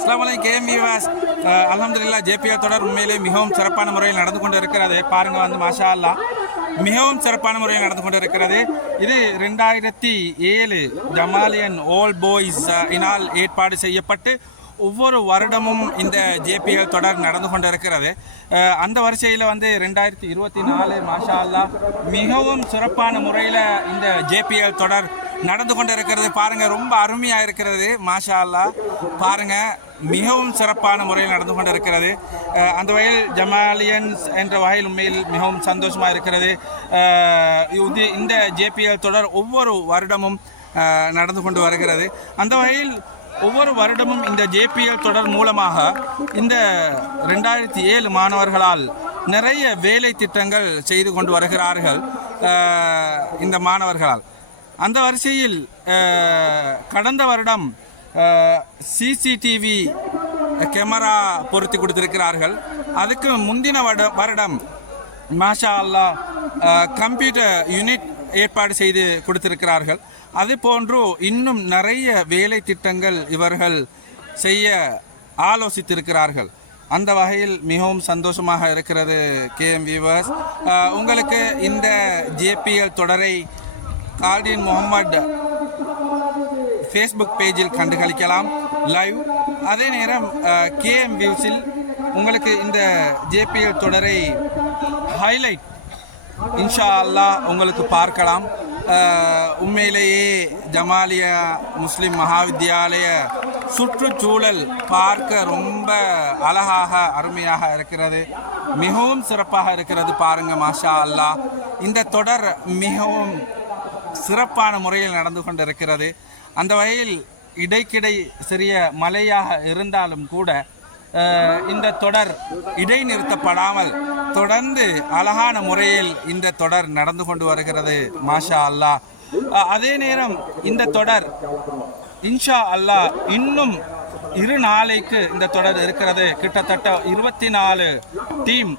அஸ்ஸலாமு அலைக்கும் KM viewers. அல்ஹம்துலில்லாஹ் ஜேபிஎல் தொடர் உண்மையிலே மிகவும் சிறப்பான முறையில் நடந்து கொண்டு இருக்கிறது. பாருங்க மாஷா அல்லாஹ் மிகவும் சிறப்பான முறையில் நடந்து கொண்டு இருக்கிறது. இது 2007 ஜமாலியன் ஓல் பாய்ஸ் இனால் ஏற்பாடு செய்யப்பட்டு ஒவ்வொரு வருடமும் இந்த ஜேபிஎல் தொடர் நடந்து கொண்டு இருக்கிறது. அந்த வரிசையில் 2024 மாஷா அல்லாஹ் மிகவும் சிறப்பான முறையில் இந்த ஜேபிஎல் தொடர் நடந்து கொண்டு இருக்கிறது. பாருங்கள், ரொம்ப அருமையாக இருக்கிறது. மாஷா அல்லாஹ் பாருங்கள், மிகவும் சிறப்பான முறையில் நடந்து கொண்டு இருக்கிறது. அந்த வகையில் ஜமாலியன்ஸ் என்ற வகையில் உண்மையில் மிகவும் சந்தோஷமாக இருக்கிறது. இந்த ஜேபிஎல் தொடர் ஒவ்வொரு வருடமும் நடந்து கொண்டு வருகிறது. அந்த வகையில் ஒவ்வொரு வருடமும் இந்த ஜேபிஎல் தொடர் மூலமாக இந்த 2007 மாணவர்களால் நிறைய வேலை திட்டங்கள் செய்து கொண்டு வருகிறார்கள் இந்த மாணவர்களால். அந்த வரிசையில் கடந்த வருடம் சிசிடிவி கேமரா பொருத்தி கொடுத்திருக்கிறார்கள். அதுக்கு முந்தின வருடம் மாஷா அல்லாஹ் கம்ப்யூட்டர் யூனிட் ஏற்பாடு செய்து கொடுத்திருக்கிறார்கள். அது போன்று இன்னும் நிறைய வேலை திட்டங்கள் இவர்கள் செய்ய ஆலோசித்திருக்கிறார்கள். அந்த வகையில் மிகவும் சந்தோஷமாக இருக்கிறது. கேஎம் வியூவர்ஸ், உங்களுக்கு இந்த ஜேபிஎல் தொடரை கால்டின் முகமது ஃபேஸ்புக் பேஜில் கண்டுகளிக்கலாம் லைவ். அதே நேரம் கேஎம் வியூஸில் உங்களுக்கு இந்த ஜேபிஎல் தொடரை ஹைலைட் இன்ஷா அல்லாஹ் உங்களுக்கு பார்க்கலாம். உண்மையிலேயே ஜமாலியா முஸ்லிம் மகாவித்யாலய சுற்றுச்சூழல் பார்க்க ரொம்ப அழகாக அருமையாக இருக்கிறது. மிகவும் சிறப்பாக இருக்கிறது. பாருங்கள், மாஷா அல்லாஹ் இந்த தொடர் மிகவும் சிறப்பான முறையில் நடந்து கொண்டிருக்கிறது. அந்த வகையில் இடைக்கிடை சிறிய மழையாக இருந்தாலும் கூட இந்த தொடர் இடைநிறுத்தப்படாமல் தொடர்ந்து அழகான முறையில் இந்த தொடர் நடந்து கொண்டு வருகிறது. மாஷா அல்லாஹ். அதே நேரம் இந்த தொடர் இன்ஷா அல்லாஹ் இன்னும் 2 நாளைக்கு இந்த தொடர் இருக்கிறது. கிட்டத்தட்ட 24 டீம்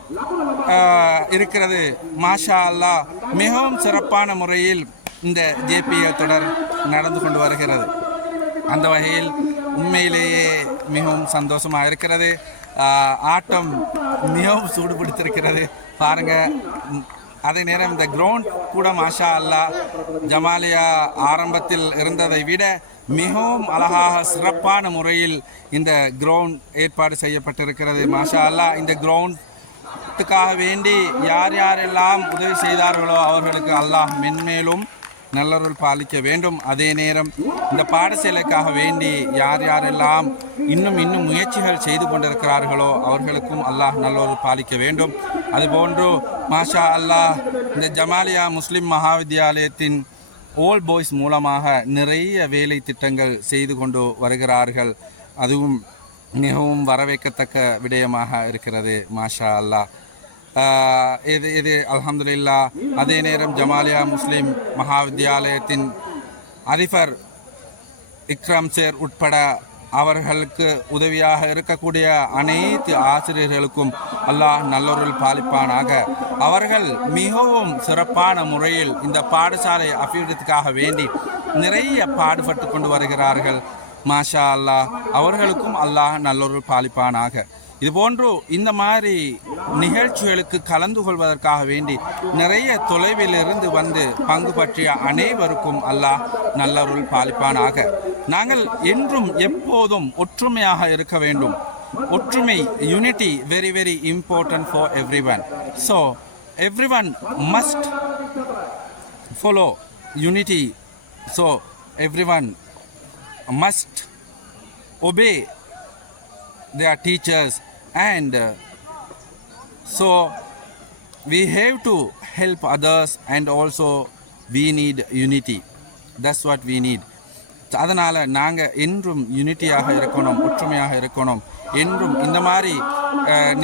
இருக்கிறது. மாஷா அல்லாஹ் மிகவும் சிறப்பான முறையில் இந்த ஜேபிஎல் தொடர் நடந்து கொண்டு வருகிறது. அந்த வகையில் உண்மையிலேயே மிகவும் சந்தோஷமாக இருக்கிறது. ஆட்டம் மிகவும் சூடு பிடித்திருக்கிறது. பாருங்கள், அதே நேரம் இந்த கிரவுண்ட் கூட மாஷா அல்லாஹ் ஜமாலியா ஆரம்பத்தில் இருந்ததை விட மிகவும் அழகாக சிறப்பான முறையில் இந்த கிரவுண்ட் ஏற்பாடு செய்யப்பட்டிருக்கிறது. மாஷா அல்லாஹ் இந்த கிரவுண்டுக்காக வேண்டி யார் யாரெல்லாம் உதவி செய்தார்களோ அவர்களுக்கு அல்லாஹ் மென்மேலும் நல்லருள் பாலிக்க வேண்டும். அதே நேரம் இந்த பாடசாலைக்காக வேண்டி யார் யாரெல்லாம் இன்னும் முயற்சிகள் செய்து கொண்டிருக்கிறார்களோ அவர்களுக்கும் அல்லாஹ் நல்லருள் பாலிக்க வேண்டும். அதுபோன்று மாஷா அல்லாஹ் இந்த ஜமாலியா முஸ்லிம் மகாவித்யாலயத்தின் ஓல் பாய்ஸ் மூலமாக நிறைய வேலை திட்டங்கள் செய்து கொண்டு வருகிறார்கள். அதுவும் மிகவும் வரவேற்கத்தக்க விடயமாக இருக்கிறது. மாஷா அல்லாஹ் இது அல்ஹம்துலில்லாஹ். அதே நேரம் ஜமாலியா முஸ்லிம் மகாவித்யாலயத்தின் அதிபர் இக்ராம் சேர் உட்பட அவர்களுக்கு உதவியாக இருக்கக்கூடிய அனைத்து ஆசிரியர்களுக்கும் அல்லாஹ் நல்லொருள் பாலிப்பானாக. அவர்கள் மிகவும் சிறப்பான முறையில் இந்த பாடசாலை அபிவிருத்திக்காக வேண்டி நிறைய பாடுபட்டு கொண்டு வருகிறார்கள். மாஷா அல்லாஹ் அவர்களுக்கும் அல்லாஹ் நல்லொருள் பாலிப்பானாக. இதுபோன்று இந்த மாதிரி நிகழ்ச்சிகளுக்கு கலந்து கொள்வதற்காக வேண்டி நிறைய தொலைவிலிருந்து வந்து பங்கு பற்றிய அனைவருக்கும் அல்லாஹ் நல்லருள் பாலிப்பானாக. நாங்கள் என்றும் எப்போதும் ஒற்றுமையாக இருக்க வேண்டும். ஒற்றுமை, unity, very very important for every one. So every one must follow unity. So every one must obey their teachers, and so we have to help others, and also we need unity. That's what we need. அதனால் நாங்கள் என்றும் யூனிட்டியாக இருக்கணும், ஒற்றுமையாக இருக்கணும். என்றும் இந்த மாதிரி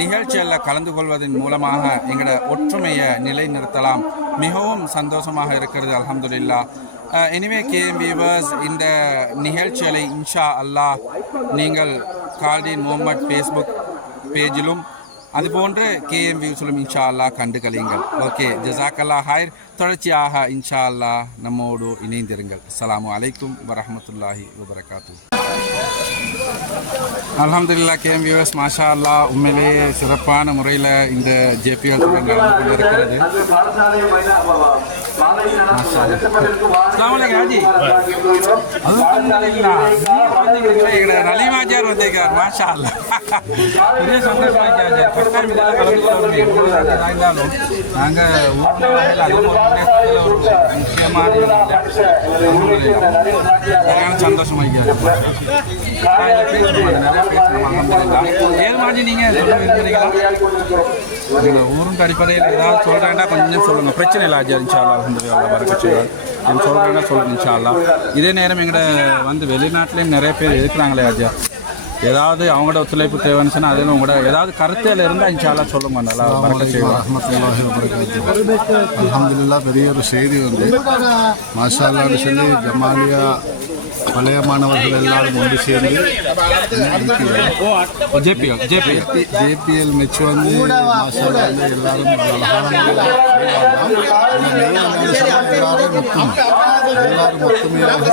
நிகழ்ச்சிகளில் கலந்து கொள்வதன் மூலமாக எங்களோட ஒற்றுமையை நிலைநிறுத்தலாம். மிகவும் சந்தோஷமாக இருக்கிறது. அல்ஹம்துலில்லாஹ். எனிவே கேஎம் வியூவர்ஸ், இந்த நிகழ்ச்சிகளை இன்ஷா அல்லாஹ் நீங்கள் கால்டின் முகமது ஃபேஸ்புக் பேஜிலும் அதுபோன்று கேஎம் வியூஸிலும் இன்ஷா அல்லாஹ் கண்டு கழியுங்கள். ஓகே, ஜஸாக்கல்லா ஹைர். தொடர்ச்சியாக இன்ஷா அல்லாஹ் நம்மோடு இணைந்திருங்கள். அஸ்ஸலாமு அலைக்கும் வரஹ்மத்துல்லாஹி வபரகாத்துஹு. அல்ஹம்துலில்லாஹ் கேம் வியூவர்ஸ் மாஷா அல்லாஹ் உண்மையிலேயே சிறப்பான முறையில் இந்த ஜேபிஎல் தொடர் நடந்து கொண்டிருக்கிறது. நலிமாஜார் வந்திருக்கார் மாஷா அல்லாஹ். பெரிய சந்தோஷம் இருந்தாலும் நாங்கள் ஒரு முக்கியமான சரியான சந்தோஷம் ஏழு மாஜி நீங்கள் சொல்ல விரும்புகிறீங்களா? ஊருக்கு அடிப்படையில் ஏதாவது சொல்கிறேன்னா கொஞ்சம் சொல்லுங்கள். பிரச்சனை இல்லை ஆஜா இன்ஷால்லா அல்ஹம்துலில்லாஹ் வரக்கச்சுகள் என் சொல்கிறேன்னா சொல்லுங்கள் இன்ஷால்லா. இதே நேரம் எங்கள்ட வந்து வெளிநாட்டிலையும் நிறைய பேர் இருக்கிறாங்களே ஆஜா, ஏதாவது அவங்களோட ஒத்துழைப்பு தேவைன்னு சொன்னால் அதில் உங்களோட ஏதாவது கருத்தில் இருந்தால் இன்ஷால்லா சொல்லுங்க. நல்லா வரக்கச்சுகள் ரஹ்மத்துல்லாஹி வ பரகாத்துஹு. அல்ஹம்துலில்லாஹ் பெரிய ஒரு செய்தி வந்து மாஷா அல்லாஹ்னு சொல்லி ஜமாலியா பழைய மாணவர்கள் எல்லாரும் ஒன்று சேர்ந்து ஜேபிஎல் மெச் வந்து மாஷா அல்லாஹ் வந்து எல்லாரும் எல்லாரும் ஒத்துமையாக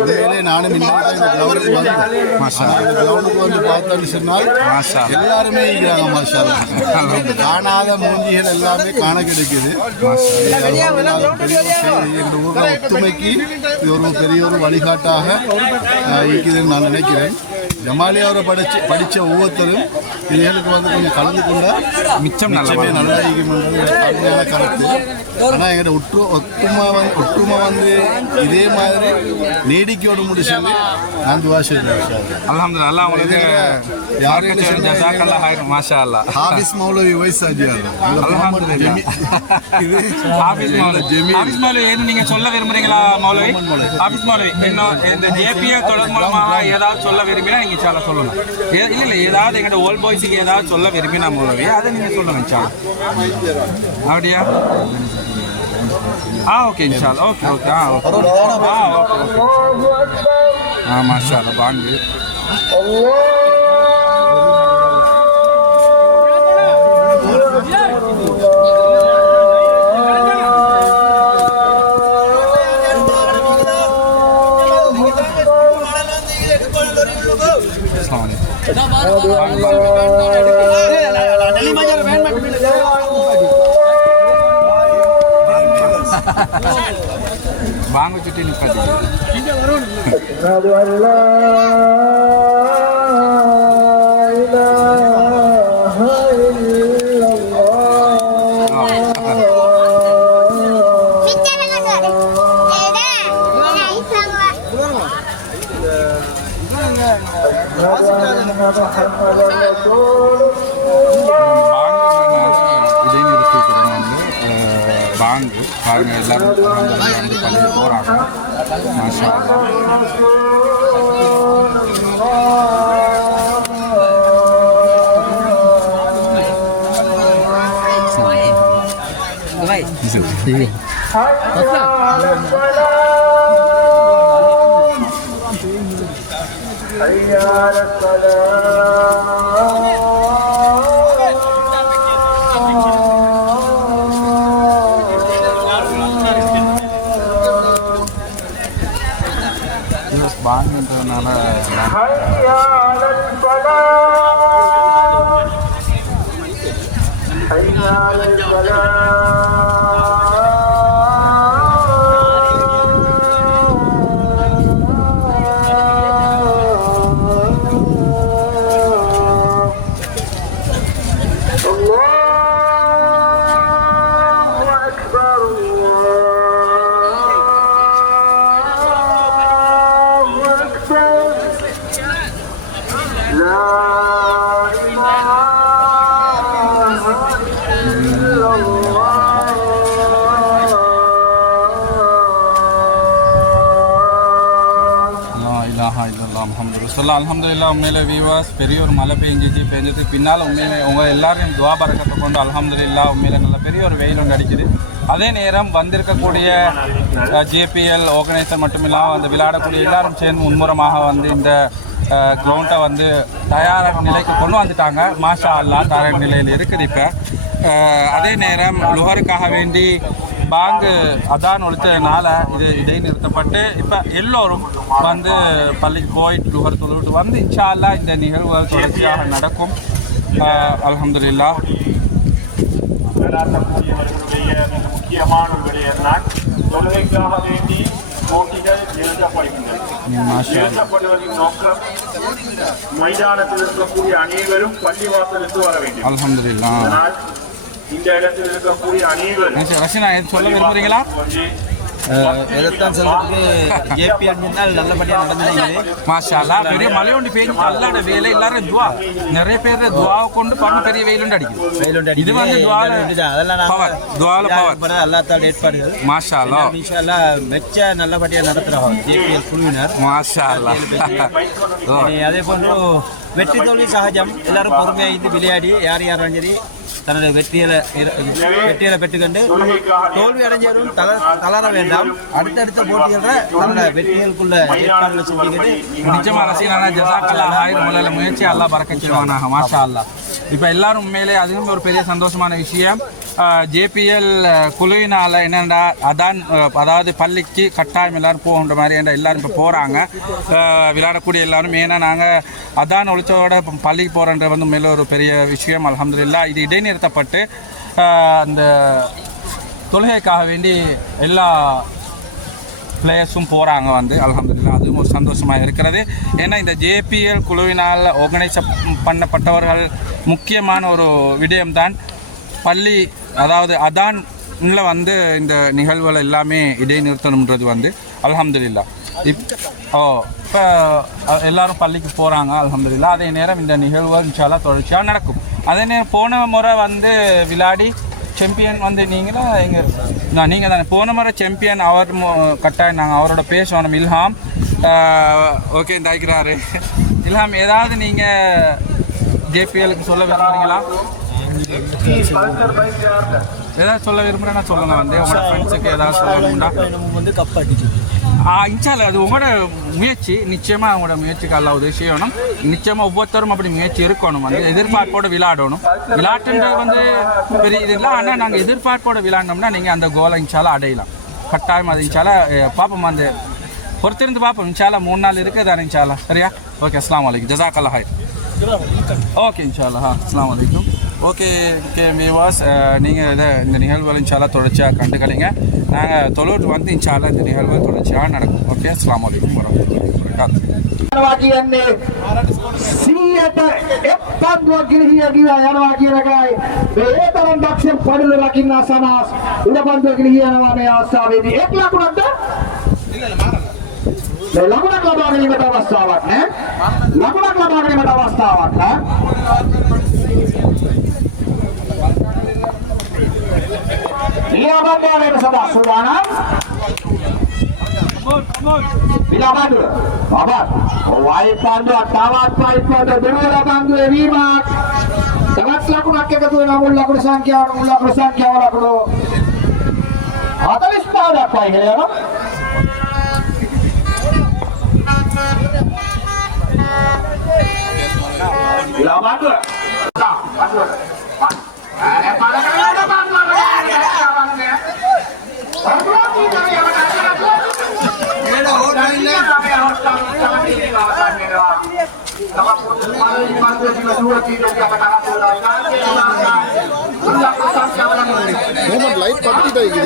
உண்மையிலே நானும் இன்னைக்கு இந்த கிரவுண்டுக்கு வந்து பார்த்தோன்னு சொன்னால் எல்லாருமே இருக்கிறாங்க மாஷா அல்லாஹ். காணாத மூஞ்சிகள் எல்லாமே காண கிடைக்குது. எங்கள் ஊரில் ஒத்துமைக்கு இது ஒரு பெரிய ஒரு வழிகாட்டாக இருக்குதுன்னு நான் நினைக்கிறேன். ஜமாலியாவை படித்த ஒவ்வொருத்தரும் இதுகளுக்கு வந்து கொஞ்சம் கலந்து கொண்டால் மிச்சமே நல்லா இருக்கும்ன்றது கருத்து. ஆனால் எங்கள்கிட்ட ஒற்றுமை வந்து இதே மாதிரி நீடிக்கோடு முடிச்சு நான் துவா செய்கிறேன். அல்ஹம்துலில்லாஹ் உங்களுக்கு யாரும் மாஷா அல்லாஹ் ஹாஃபிஸ் மௌலவி வைசாஜியார் ஹாஃபிஸ் மௌலவி ஏன்னு நீங்க சொல்ல விரும்புறீங்களா? மௌலவி ஹாஃபிஸ் மௌலவி இன்னும் இந்த ஜேபிஎல் தொடர் மூலமாக ஏதாவது சொல்ல விரும்பினா நீங்க சால சொல்லணும். இல்ல ஏதாவது எங்கள்கிட்ட ஓல்ட் பாய்ஸுக்கு ஏதாவது சொல்ல விரும்பினா மௌலவி அதை நீங்க சொல்லுங்க சால. அப்படியா? ஓகே இன்ஷால்லா. ஓகே ஓகே ஓகே மாஷா அல்லாஹ் பாங்கு பாங்கு சுற்றி நிற்காது. பாங்கு பாருங்க எல்லாரும் பண்ணி போகிறாங்க மாஷா பாங்கன்றதுனால அல்ஹம்துலில்லாஹ். உண்மையில வியூவர்ஸ் பெரிய ஒரு மழை பெஞ்சதுக்கு பின்னால் உண்மையில உங்க எல்லாரையும் துவா பரக்கத்தை கொண்டு அல்ஹம்துலில்லாஹ் உண்மையில நல்ல பெரிய ஒரு வெயில் ஒன்று அடிக்குது. அதே நேரம் வந்திருக்கக்கூடிய ஜேபிஎல் ஆர்கனைசர் மட்டுமில்லாமல் அந்த விளையாடக்கூடிய எல்லாரும் சேர்ந்து முன்முறமாக வந்து இந்த கிரவுண்டை வந்து தயாராக நிலைக்கு கொண்டு வந்துட்டாங்க. மாஷா அல்லாஹ் தயாராக நிலையில் இருக்குது. இப்போ அதே நேரம் லுஹருக்காக வேண்டி பாங்கு அதான் ஒழிச்சதுனால இது இடைநிறுத்தப்பட்டு இப்போ எல்லோரும் வந்து பள்ளிக்கு போயிட்டு லுஹர் தொழுவிட்டு வந்து இன்ஷா அல்லாஹ் இந்த நிகழ்வுகள் தொடர்ச்சியாக நடக்கும். அல்ஹம்துலில்லாஹ். நடாத்தக்கூடியவர்களுடைய மிக முக்கியமான ஒரு விடயம்தான் தொழுகைக்காக வேண்டி போட்டிகள் நிறுத்தப்படுகின்றன. நிறுத்தப்படுவதின் நோக்கம் மைதானத்தில் இருக்கக்கூடிய அனைவரும் பள்ளிவாசலுக்கு வர வேண்டும். அல்ஹம்துலில்லாஹ். அதனால் இந்த இடத்தில் இருக்கக்கூடிய அனைவரும் ரஷீனா சொல்ல விரும்புறீங்களா? எதைத்தான் சொல்றதுக்கு ஜேபிஎல் முன்னால் நல்லபடியாக நடந்தது. மாஷா அல்லாஹ். பெரிய மழை ஒன்று பெய்யுது. அல்லாட வேலை எல்லாரும் துவா, நிறைய பேர் துவாவை கொண்டு பண்ண பெரிய வெயிலுண்டு அடிக்கும். இது வந்து அதெல்லாம் பவர், துவால பவர். அல்லாத்தால் ஏற்பாடுகள். மாஷா அல்லாஹ். இன்ஷா அல்லாஹ் மெச்ச நல்லபடியாக நடத்துகிறோம் ஜேபிஎல் குழுவினர். மாஷா அல்லாஹ். அதே போன்று வெற்றி தோல்வி சகஜம். எல்லாரும் பொறுமையாக இருந்து விளையாடி யார் யாரும் சரி தன்னுடைய வெற்றிகளை பெற்றுக்கொண்டு தோல்வி அடைஞ்சவரும் தளர வேண்டாம். அடுத்தடுத்த போட்டிகளில் தன்னோட வெற்றிகளுக்குள்ள ஏற்பாடுகளை செஞ்சுக்கிட்டு நிச்சயமா ரசீனானா ஜஸாக்கல்லாஹ் ஹைர். முதல்ல முயற்சி அல்லாஹ் பரக்கத் செய்வானாக. மாஷா அல்லாஹ். இப்போ எல்லாரும் உண்மையிலே அதுவும் ஒரு பெரிய சந்தோஷமான விஷயம். ஜேபிஎல் குழுவினால் என்னென்னா அதான் அதாவது பள்ளிக்கு கட்டாயம் எல்லோரும் போகின்ற மாதிரி எல்லோரும் இப்போ போகிறாங்க விளையாடக்கூடிய எல்லாரும். ஏன்னா நாங்கள் அதான் ஒழிச்சோட பள்ளிக்கு போகிறன்ற வந்து மேலே ஒரு பெரிய விஷயம். அல்ஹம்துலில்லாஹ். இது இடைநிறுத்தப்பட்டு அந்த தொழுகைக்காக வேண்டி எல்லா பிளேயர்ஸும் போகிறாங்க வந்து. அல்ஹம்துலில்லாஹ். அதுவும் ஒரு சந்தோஷமாக இருக்கிறது. ஏன்னா இந்த ஜேபிஎல் குழுவினால் ஆர்கனைஸ் பண்ணப்பட்டவர்கள் முக்கியமான ஒரு விடயம்தான் பள்ளி அதாவது அதான்ல வந்து இந்த நிகழ்வுகள் எல்லாமே இடைநிறுத்தணுன்றது வந்து. அல்ஹம்துலில்லாஹ். இப்போ எல்லாரும் பள்ளிக்கு போகிறாங்க. அல்ஹம்துலில்லாஹ். அதே நேரம் இந்த நிகழ்வுகள் இன்ஷா அல்லாஹ் தொடர்ச்சியாக நடக்கும். அதே நேரம் போன முறை வந்து விளையாடி சாம்பியன் வந்து நீங்கள் தானே போன முறை சாம்பியன். அவர் கட்டாயம் நாங்கள் அவரோட பேசணும். இல்ஹாம் ஓகே தாய்க்கிறாரு. இல்ஹாம் ஏதாவது நீங்கள் ஜேபிஎலுக்கு சொல்ல விரும்புகிறீங்களா? ஏதாவது சொல்ல விரும்புகிறேன்னா சொல்லுங்கள். வந்து உங்களோட ஃப்ரெண்ட்ஸுக்கு ஏதாவது சொல்லணும்னா வந்து கப்பாட்டிச்சு இன்ஷால்ல அது உங்களோட முயற்சி. நிச்சயமாக அவங்களோட முயற்சிக்கு எல்லாம் உதவி செய்யணும். நிச்சயமாக ஒவ்வொருத்தரும் அப்படி முயற்சி இருக்கணும். வந்து எதிர்பார்ப்போடு விளையாடணும். விளையாட்டுன்றது வந்து பெரிய இது இல்லை. ஆனால் நாங்கள் எதிர்பார்ப்போடு விளையாண்டோம்னா நீங்கள் அந்த கோலை இன்ஷால்லா அடையலாம். கட்டாயம் அது இன்ஷால்லா பார்ப்போம். அந்த பொறுத்திருந்து பார்ப்போம். இன்ஷால்லா 3 நாள் இருக்குது தானே இன்ஷால்லா. சரியா? ஓகே. அஸ்ஸலாமு அலைக்கும். ஜஸாக்கல்லாஹ் ஹைர். ஓகே இன்ஷால்லா. அஸ்ஸலாமு அலைக்கும். ஓகே மீவாஸ் நீங்கள் இந்த நிகழ்வுகள் இன்ஷால்லா தொடர்ச்சியாக கண்டுகளிங்க. நாங்கள் தொழுவிட்டு வந்து இன்ஷால்லா இந்த நிகழ்வுகள் தொடர்ச்சியாக நடக்கும். ஓகே. அஸ்ஸலாமு அலைக்கும் வரஹ்மத்துல்லாஹி வபரகாத்துஹு. වාගියන්නේ 100ට 71 ගිලිහිය ගියා යනවා කියන එකයි මේ තරම් දක්ෂ පඩුව රකින්න සනාස් උඩපන්දුව ගිලිහිය යනවා මේ අවස්ථාවේදී. එක් ලකුණක්ද? මේ ලකුණක් ලබා ගැනීමට අවස්ථාවක් නැහැ. ලකුණක් ලබා ගැනීමට අවස්ථාවක් නැහැ. ලියාබන්ධාරයට සදා සූදානම්. ලියාබන්ධාර बाबा वाईट पांडव तावात वाईट पांडव दोनों बांधवे वीमाक तगत लकुणක් එකතු වෙනවා. මුල් ලකුණු සංඛ්‍යාව ලකුණු 45 දක්වායි කියලා යනවා. ලියාබන්ධාර मोहम्मद लाइट पट्टी ಇದೆ.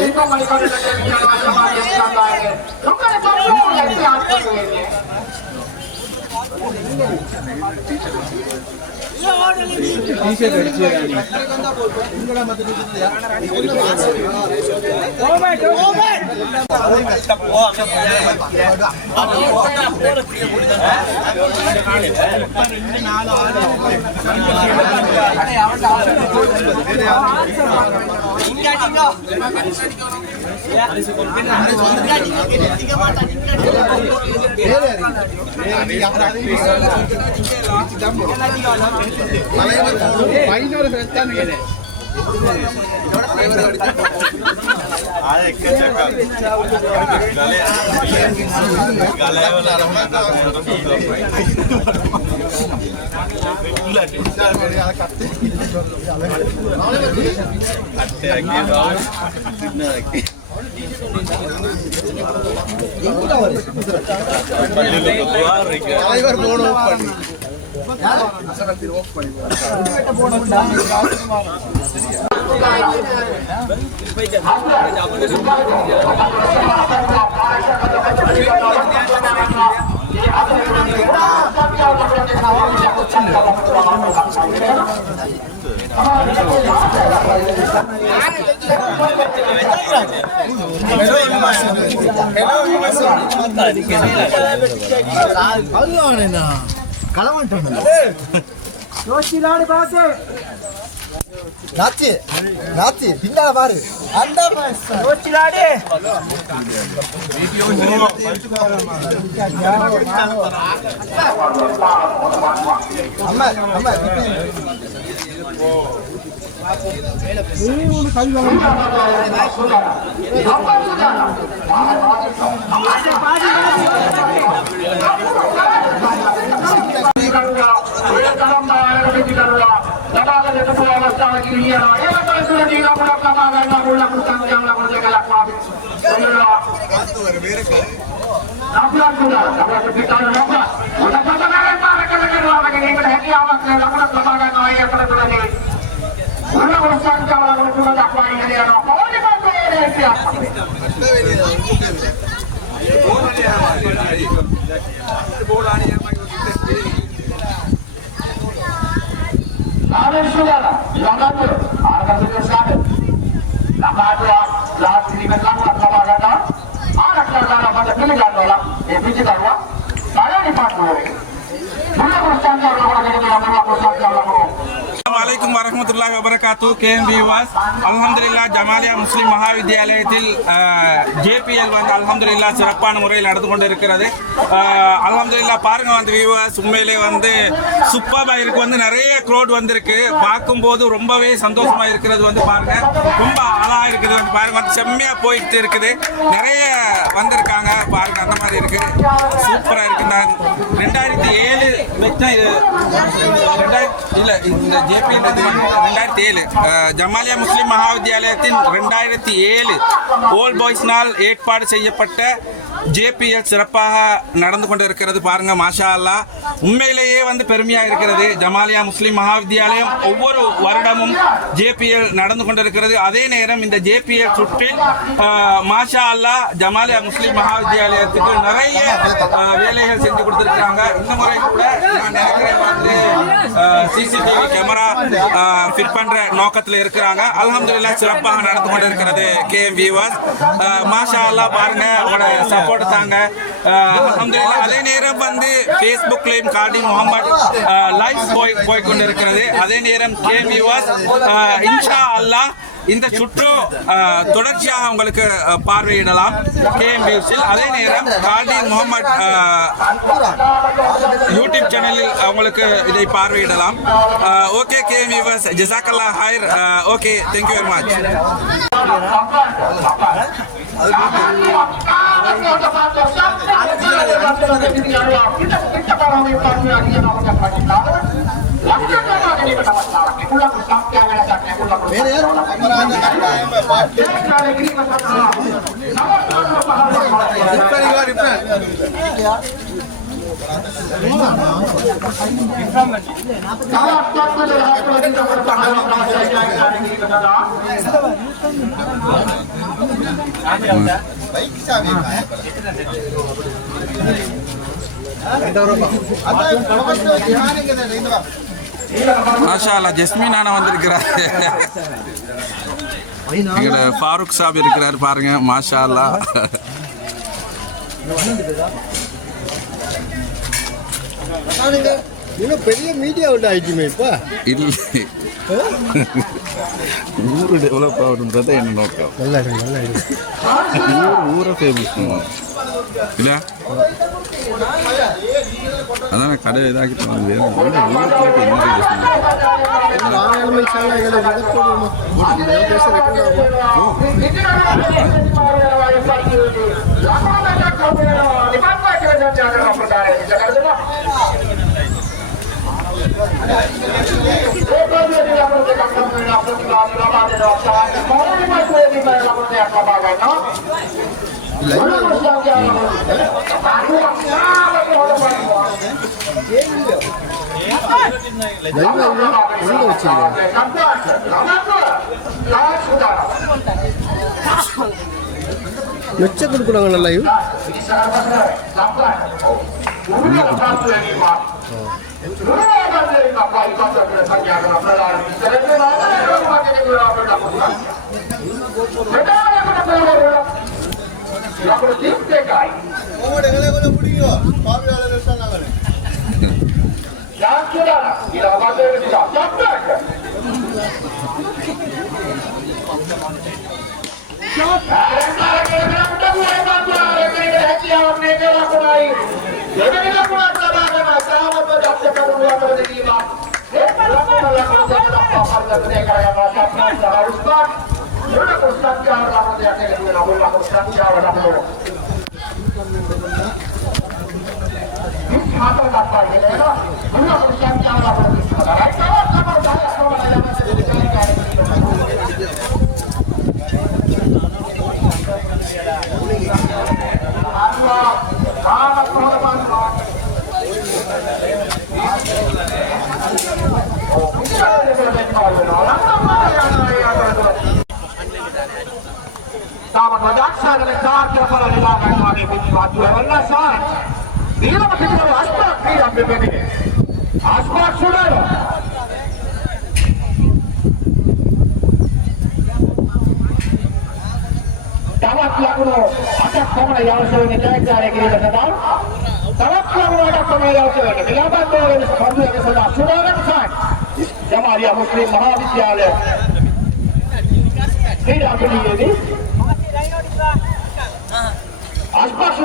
நாத்தி பின்னால பாரு அந்த யோசிச்சுடாடி அம்மா அம்மா Assalamualaikum warahmatullahi wabarakatuh. KM viewers, alhamdulillah Jamalia முஸ்லிம் மகாவித்யாலயத்தில் JPL வந்து அல்ஹம்துலில்லாஹ் சிறப்பான முறையில் நடந்து கொண்டு இருக்கிறது. அல்ஹம்துலில்லாஹ் பாருங்க வந்து வியூவர்ஸ், உண்மையிலே வந்து சூப்பராக இருக்கு. வந்து நிறைய க்ரௌட் வந்திருக்கு. பார்க்கும்போது ரொம்பவே சந்தோஷமா இருக்கிறது. வந்து பாருங்க, ரொம்ப அழகா இருக்குது. வந்து பாருங்க, வந்து செம்மையா போயிட்டு இருக்குது. நிறைய வந்திருக்காங்க பாருங்க, அந்த மாதிரி இருக்கு. சூப்பரா இருக்கு. நான் 2007 வச்சேன் இது. இல்ல இந்த JPL 2007 ஜமாலியா முஸ்லிம் மகாவித்யாலயத்தின் 2007 ஓல்ட் பாய்ஸ்னால் ஏற்பாடு செய்யப்பட்ட JPL சிறப்பாக நடந்து கொண்டு இருக்கிறது. பாருங்க, மாஷா அல்லாஹ், உண்மையிலேயே வந்து பெருமையா இருக்கிறது. ஜமாலியா முஸ்லிம் மகாவித்யாலயம் ஒவ்வொரு வருடமும் JPL நடந்து கொண்டிருக்கிறது. அதே நேரம் இந்த JPL சுற்றில் மாஷா அல்லாஹ் ஜமாலியா முஸ்லிம் மகாவித்யாலயத்துக்கு நிறைய வேலைகள் செஞ்சு கொடுத்திருக்காங்க. இந்த முறை கூட நான் நினைக்கிறேன் வந்து CCTV கேமரா ஃபிட் பண்ற நோக்கத்தில் இருக்கிறாங்க. அல்ஹம்துலில்லாஹ் சிறப்பாக நடந்து கொண்டிருக்கிறது. KM வியூவர்ஸ், மாஷா அல்லாஹ் பாருங்க, உங்களோட சப்போர்ட் தாங்க. அல்ஹம்துலில்லாஹ். அதே நேரம் வந்து Facebookலயும் காடி முகமது லைவ் போய் கொண்டிருக்கிறது. அதே நேரம் KM வியூவர்ஸ், இன்ஷா அல்லாஹ் இந்த சுற்று தொடர்ச்சியாக உங்களுக்கு பார்வையிடலாம் KM வியூஸில். அதே நேரம் காடி முகமது யூடியூப் சேனலில் உங்களுக்கு இதை பார்வையிடலாம். ஓகே KM வியூவர்ஸ், ஜஸாக்கல்லாஹ் ஹைர். Okay, thank you very much. மாஷா அல்லாஹ், ஜஸ்மின் அண்ணா வந்திருக்கிறார். எங்களோட ஃபாரூக் சாப் இருக்கிறார் பாருங்க, மாஷா அல்லாஹ். இன்னும் பெரிய மீடியா உள்ள ஆயிடுச்சுமே இப்ப. இல்லை, ஊர் டெவலப் ஆகணுன்றத என்ன நோக்கம். ஊரை ஃபேமஸ் இல்லை, அதான் கடை இதாக்கிட்டு மெச்ச கொடுக்குறாங்க லைவ் जमालिया मुस्लिम महाविद्यालय क्रीडा प्रतियोगी आसपास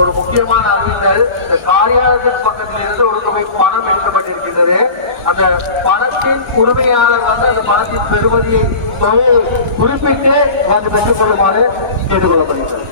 ஒரு முக்கியமான அறிவித்தல், இந்த காரியாலயத்தின் பக்கத்தில் இருந்து ஒரு தொகை பணம் எடுக்கப்பட்டிருக்கின்றது. அந்த பணத்தின் உரிமையாளர் வந்து அந்த பணத்தின் பெறுமதியை தொகையை குறிப்பிட்டு வந்து பெற்றுக் கொள்ளுமாறு கேட்டுக் கொள்ளப்படுகிறது.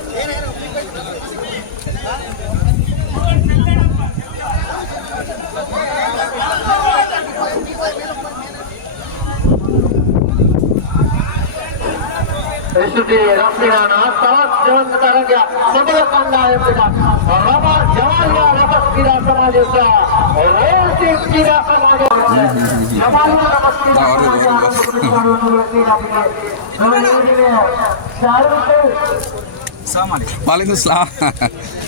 வாலைக்கும்ஸ்ஸலாம்.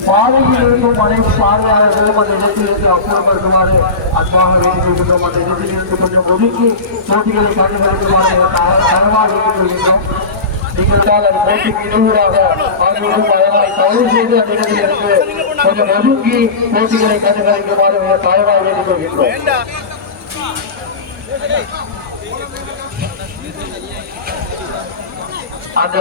பாதையிலிருந்தும் அனைத்து பார்வையாளர்களும் அந்த இடத்திலிருந்து அப்புறப்படுத்துமாறு அன்பாக வேண்டியிருக்கின்றோம். அந்த இடத்திலிருந்து கொஞ்சம் ஒதுக்கி போட்டிகளை கண்டுபிடிக்குமாறு தரமாக கேட்டுக்கொள்கின்றோம். நீங்கள் தான் அது போட்டிக்கு இடையூறாக ஆகியோரும் அதனால் தவறு செய்து அந்த இடத்தில் இருந்து கொஞ்சம் ஒதுங்கி போட்டிகளை கண்டுகளிக்குமாறு மிக தாழ்வாக வேண்டிக் கொள்கின்றோம். அந்த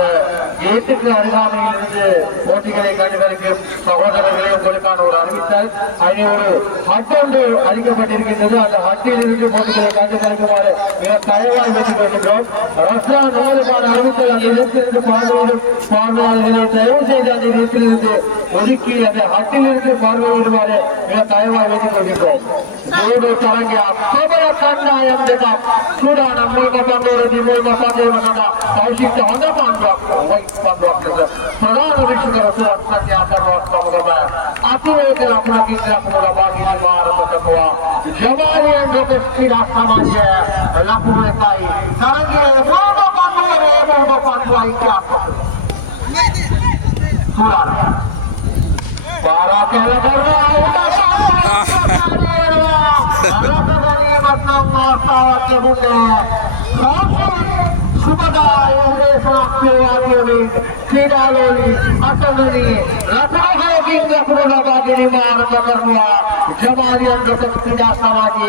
கேட்டுக்கு அருகாமையில் இருந்து போட்டிகளை கண்டுகளிக்கும் சகோதரர்களே உங்களுக்கான ஒரு அறிவித்தல். அதில் ஒரு ஹட் ஒன்று அளிக்கப்பட்டிருக்கின்றது. அந்த ஹட்டில் இருந்து போட்டிகளை கண்டுகளிக்குமாறு மிக தயவாய் வேண்டிக் கொள்கின்றோம். ரஸ்லான் உங்களுக்கான அறிவித்தல் அந்த இடத்திலிருந்து பார்வையாளர்களை தயவு செய்து அந்த இடத்திலிருந்து ஒதுக்கி அந்த ஹட்டில் இருந்து பார்வையிடுமாறு மிக தயவாய் வேண்டிக் கொள்கின்றோம். மூன்று தரங்கிய அக்கபர கண்ணாயம் சூடான மூல பந்தோரதி மூல பந்தோரா கௌஷிக் அந்த ಪ್ರಧಾನ ವೀಕ್ಷಕರು ಅತ್ಯಂತ ಅತಿವೇಗ ಭಾಗಿ ಭಾರತತ್ವ ಜವಾರಿ ಕ್ರೀಡಾ ಸಮಾಜ ಲಪುರಕಾಯಿ ನನಗೆ क्रीडालोली असली जमारी क्रीडा समाजी जमारी क्रीडा समाज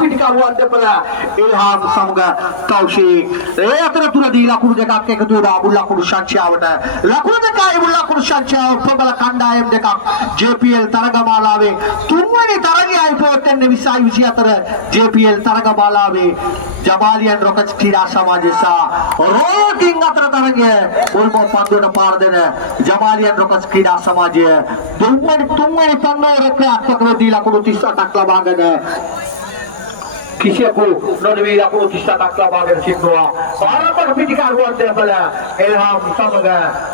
පිටිකරුවන් දෙපළ ඉල්හාම් සමග තෞෂීක් ඒ අතරතුරදී ලකුණු දෙකක් එකතු වුණා මුල් ලකුණු සංඛ්‍යාවට ලකුණු දෙකයි මුල් ලකුණු සංඛ්‍යාව ප්‍රබල කණ්ඩායම් දෙකක් JPL තරගමාලාවේ තුන්වෙනි තරගයයි පවත්වන්නේ 2024 JPL තරගමාලාවේ ජමාලියන් රොකට්ස් ක්‍රීඩා සමාජය සහ රෝයල් කිං අතර තරගය මුල්ම පන්දුවට පාර දෙන ජමාලියන් රොකට්ස් ක්‍රීඩා සමාජය තුන්වෙනි පන්දුවේ ක්‍රියාත්මක වෙදී ලකුණු 38ක් ලබාගෙන කිසියකු නොදවී ලකුණු 38ක් ලබාගෙන සිටිනවා ආරම්භක පිටිකරුවන් දෙපළ එල්හාම් සමග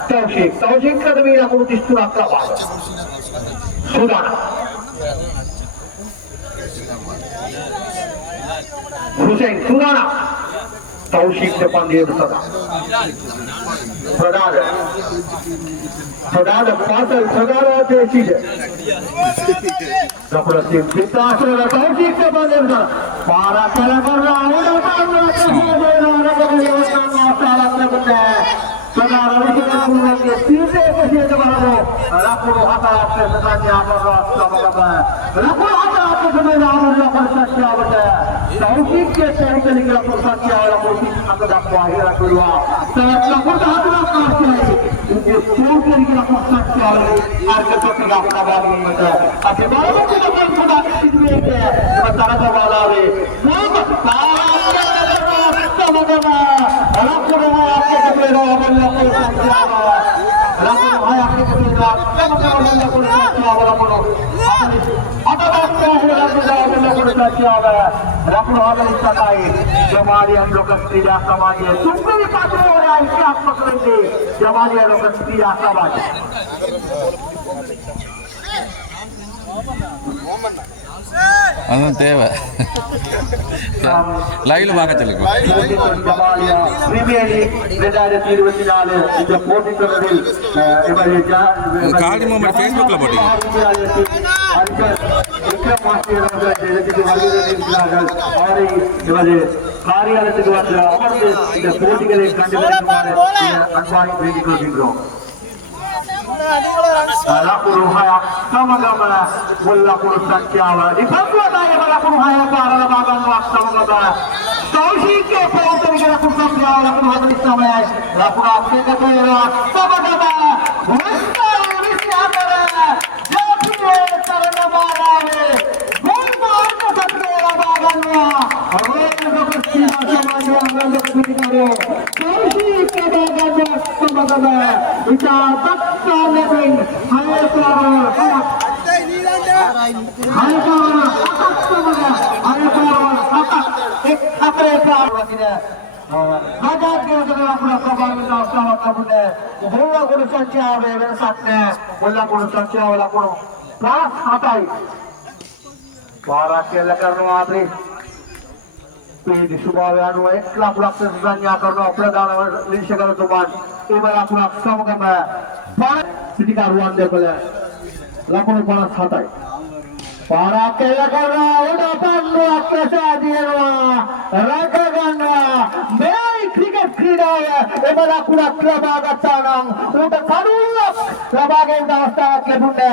තෞෂීක් නොදවී ලකුණු 33ක් ලබාගෙන සුදාන हुसैन सुराना तौशीक से पंद्रह सदा प्रधान पासल सगारा से चीज़ जबरदस्ती विकास वाला तौशीक से पंद्रह सदा पारा चला कर रहा है ना पारा चला कर रहा है सगारा विकास वाला के सीधे कैसे जवाब रापुर हाथा आपसे सगाने आपर रास्ता बता रापुर हाथा आपसे समय रापुर रापुर सच्चा बता तौशीक के तरीके निकला तो सच्चा वाला मूर्ति अंदर आपको आगे रखूँगा तो रापुर हाथा आपसे ये चोर के निकला तो सच्चा वाला आगे तो फिर आपका बात नहीं बता अभी बालों को तो कोई खुदा किसी में क्या बताना तो वाला है वो रापुर आपके कपड़े रापुर सच्चा वाला रापुर आपके कपड़े रापुर सच्चा वाला बोलो रापुर हागली सकाई जमाली हम लोग क्रीडा समाज तुमने पात्र हो रहा है क्या पकड़ेंगे जमाली हम लोग क्रीडा समाज அதான் தேவை லைவ்ல பார்க்க சொல்லுங்க ஜமாலியா பிரீமியர் லீக் 2024 இந்த போட்டித் தொடரில் காலி மொமெண்ட் ஃபேஸ்புக்ல போட்டீங்க விக்ரம் மாஸ்டர் அவர்கள் வருகிறார்கள் அவரை இவரது காரியாலயத்துக்கு வந்து அமர்ந்து இந்த போட்டிகளை கண்டுபிடிக்குமாறு அன்பாய் வேண்டிக் கொள்கின்றோம் Lapor haya sama-sama melapor sanksiawa di bawah daya melapor haya para lembaga waktu sama-sama tauhid ke pelapor ke lapor sanksiawa lapor hadis sama lapor akhir ke pelapor sama-sama mesti apa jadi cara mana Mulai satu lembaga orang yang bersih sama yang berbeda tauhid ke lembaga sama-sama kita Lebih hanya suara di Subawanu kelak-kelak sebenarnya karena perdana Indonesia kalau teman ibarat aku nak sama kami Sedikit ruang dia boleh lakukan panas hatai. Para kelakar udah pandu akses dia rakan Mei cricket krida emang aku nak klub agak tanang udah kadulak klub agak yang dawasta klubnya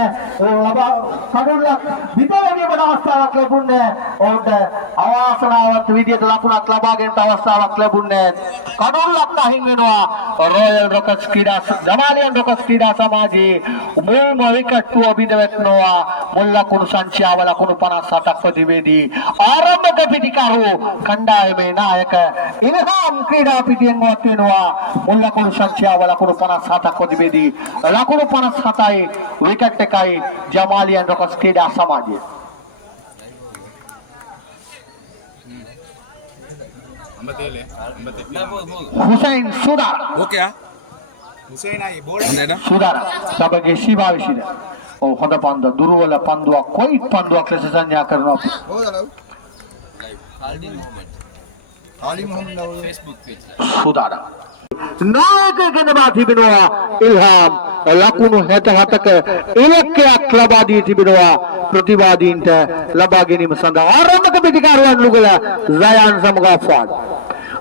kadulak bintang ini dawasta klubnya udah awas rawat video lakukan klub agak yang dawasta klubnya kadulak tahin menua Royal Rockets krida Jamalian Rockets krida samaji umum wicket tu abidawet noa mulla kurusan Wala kuno panas satak padiwedi ආරම්භක පිටිකරු කණ්ඩායමේ නායක ඉනහම් ක්‍රීඩා පිටියෙන් වත්වෙනවා මුල් ලකුණු සංඛ්‍යාව ලකුණු 57ක් පදිවේදී ලකුණු 57යි wicket එකයි ජමාලියන් රොකස් ක්‍රීඩා සමාජය हुसैन सुदार ஓகே ಹುಸೇನ್ ಆಯಿ ಬೋಲ್ सुदार सबगे शिवा विषय Oh, Honda Panda, Durwala Pandua, quite Pandua classes and Yakarno. Ali Muhammad Facebook page. Sudara. Naga Ganabati Binoa, Ilham, Lakunu Heta Hataka, Ilaka Klabadi Tibinoa, Protibadi Inter, Labagini Masanda, Aramaka Pitikaru and Lugala, Zayan Samgafad.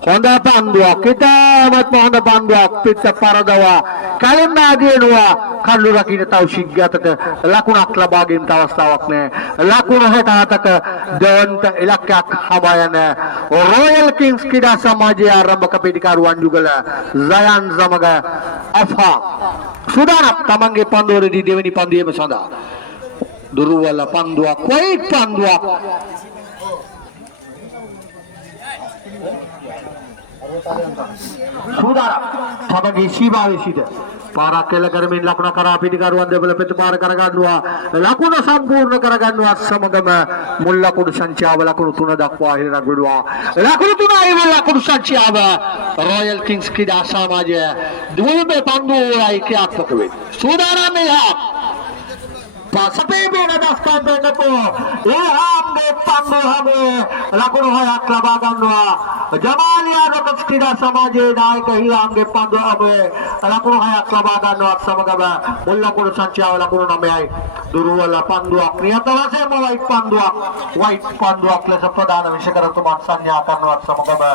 හොඳ පන්දුවක් ඉතාමත් හොඳ පන්දුවක් පිට පරදවා කලින් ආදීනවා කඳු රකින්න තවුෂික් ගතට ලකුණක් ලබා ගැනීමට අවස්ථාවක් නැහැ ලකුණ 67ක දෙවන්ත ඉලක්කයක් හඹා යන රොයල් කිංස් ක්‍රීඩා සමාජයේ ආරම්භක පිටිකරුවන් යුගල සයන් සමග අෆා සුදානම් තමන්ගේ පන්දුවේදී දෙවෙනි පන්දුවේම සඳහා දුර්වල පන්දුවක් වයිට් පන්දුවක් සුදානම් තමන්ගේ සීමාවේ සිට පාරක් කෙල කරමින් ලකුණ කරා පිටිකරුවන් දෙවල ප්‍රතිපාර කරගන්නවා ලකුණ සම්පූර්ණ කරගන්නවා සමගම මුල් ලකුණු සංඛ්‍යාව ලකුණු 3 දක්වා ඉහළට ගොඩවා ලකුණු 3යි ලකුණු සංඛ්‍යාව රොයල් කිංස් ක්‍රීඩා සමාජය දුවීමේ පන්දුවයි ක්‍රියාත්මක වේ සුදානම් මෙහා Pasapi bina daskan benapo, hambe pandu hambe, lakunu hayak labaganwa. Jamalia rokat ktida samaje naik hi hambe pandu hambe, lakunu hayak labaganwa samagaba. Mullakunu sanchya lakunu namai. Duruwala pandu kriyatawase mo white pandu klesa pradana vishakaratuman sanya karnwa samagaba.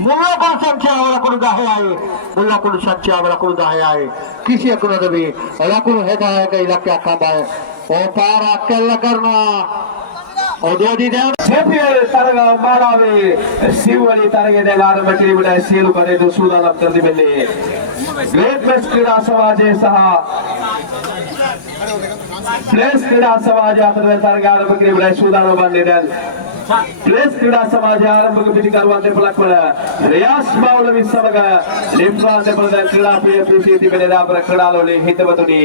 मुल्लाकुल संख्या वाला कुल दाहे आए मुल्लाकुल संख्या वाला कुल दाहे आए किसी को न दबे लाकुल हेदा है कई इलाके का बाय ओ पारा केल करना ओ दो दी दे जेपीएल तरगा मारावे शिवली तरगे दे आरंभ की बड़े सील करे तो सुदानम कर दिबेले ग्रेट वेस्ट क्रीडा समाजे सहा प्लेस क्रीडा समाज आतरे तरगे आरंभ की बड़े सुदानम बंदेल प्लेस क्रीडा समाज आरंभ पिटिकरुवांते पलकवල රියාස් මෞලවි සමග ලිම්බාන්ත ප්‍රදේශ ක්‍රීඩා ප්‍රීතිය වෙනදා ප්‍රකටාලෝලේ හිතවතුනි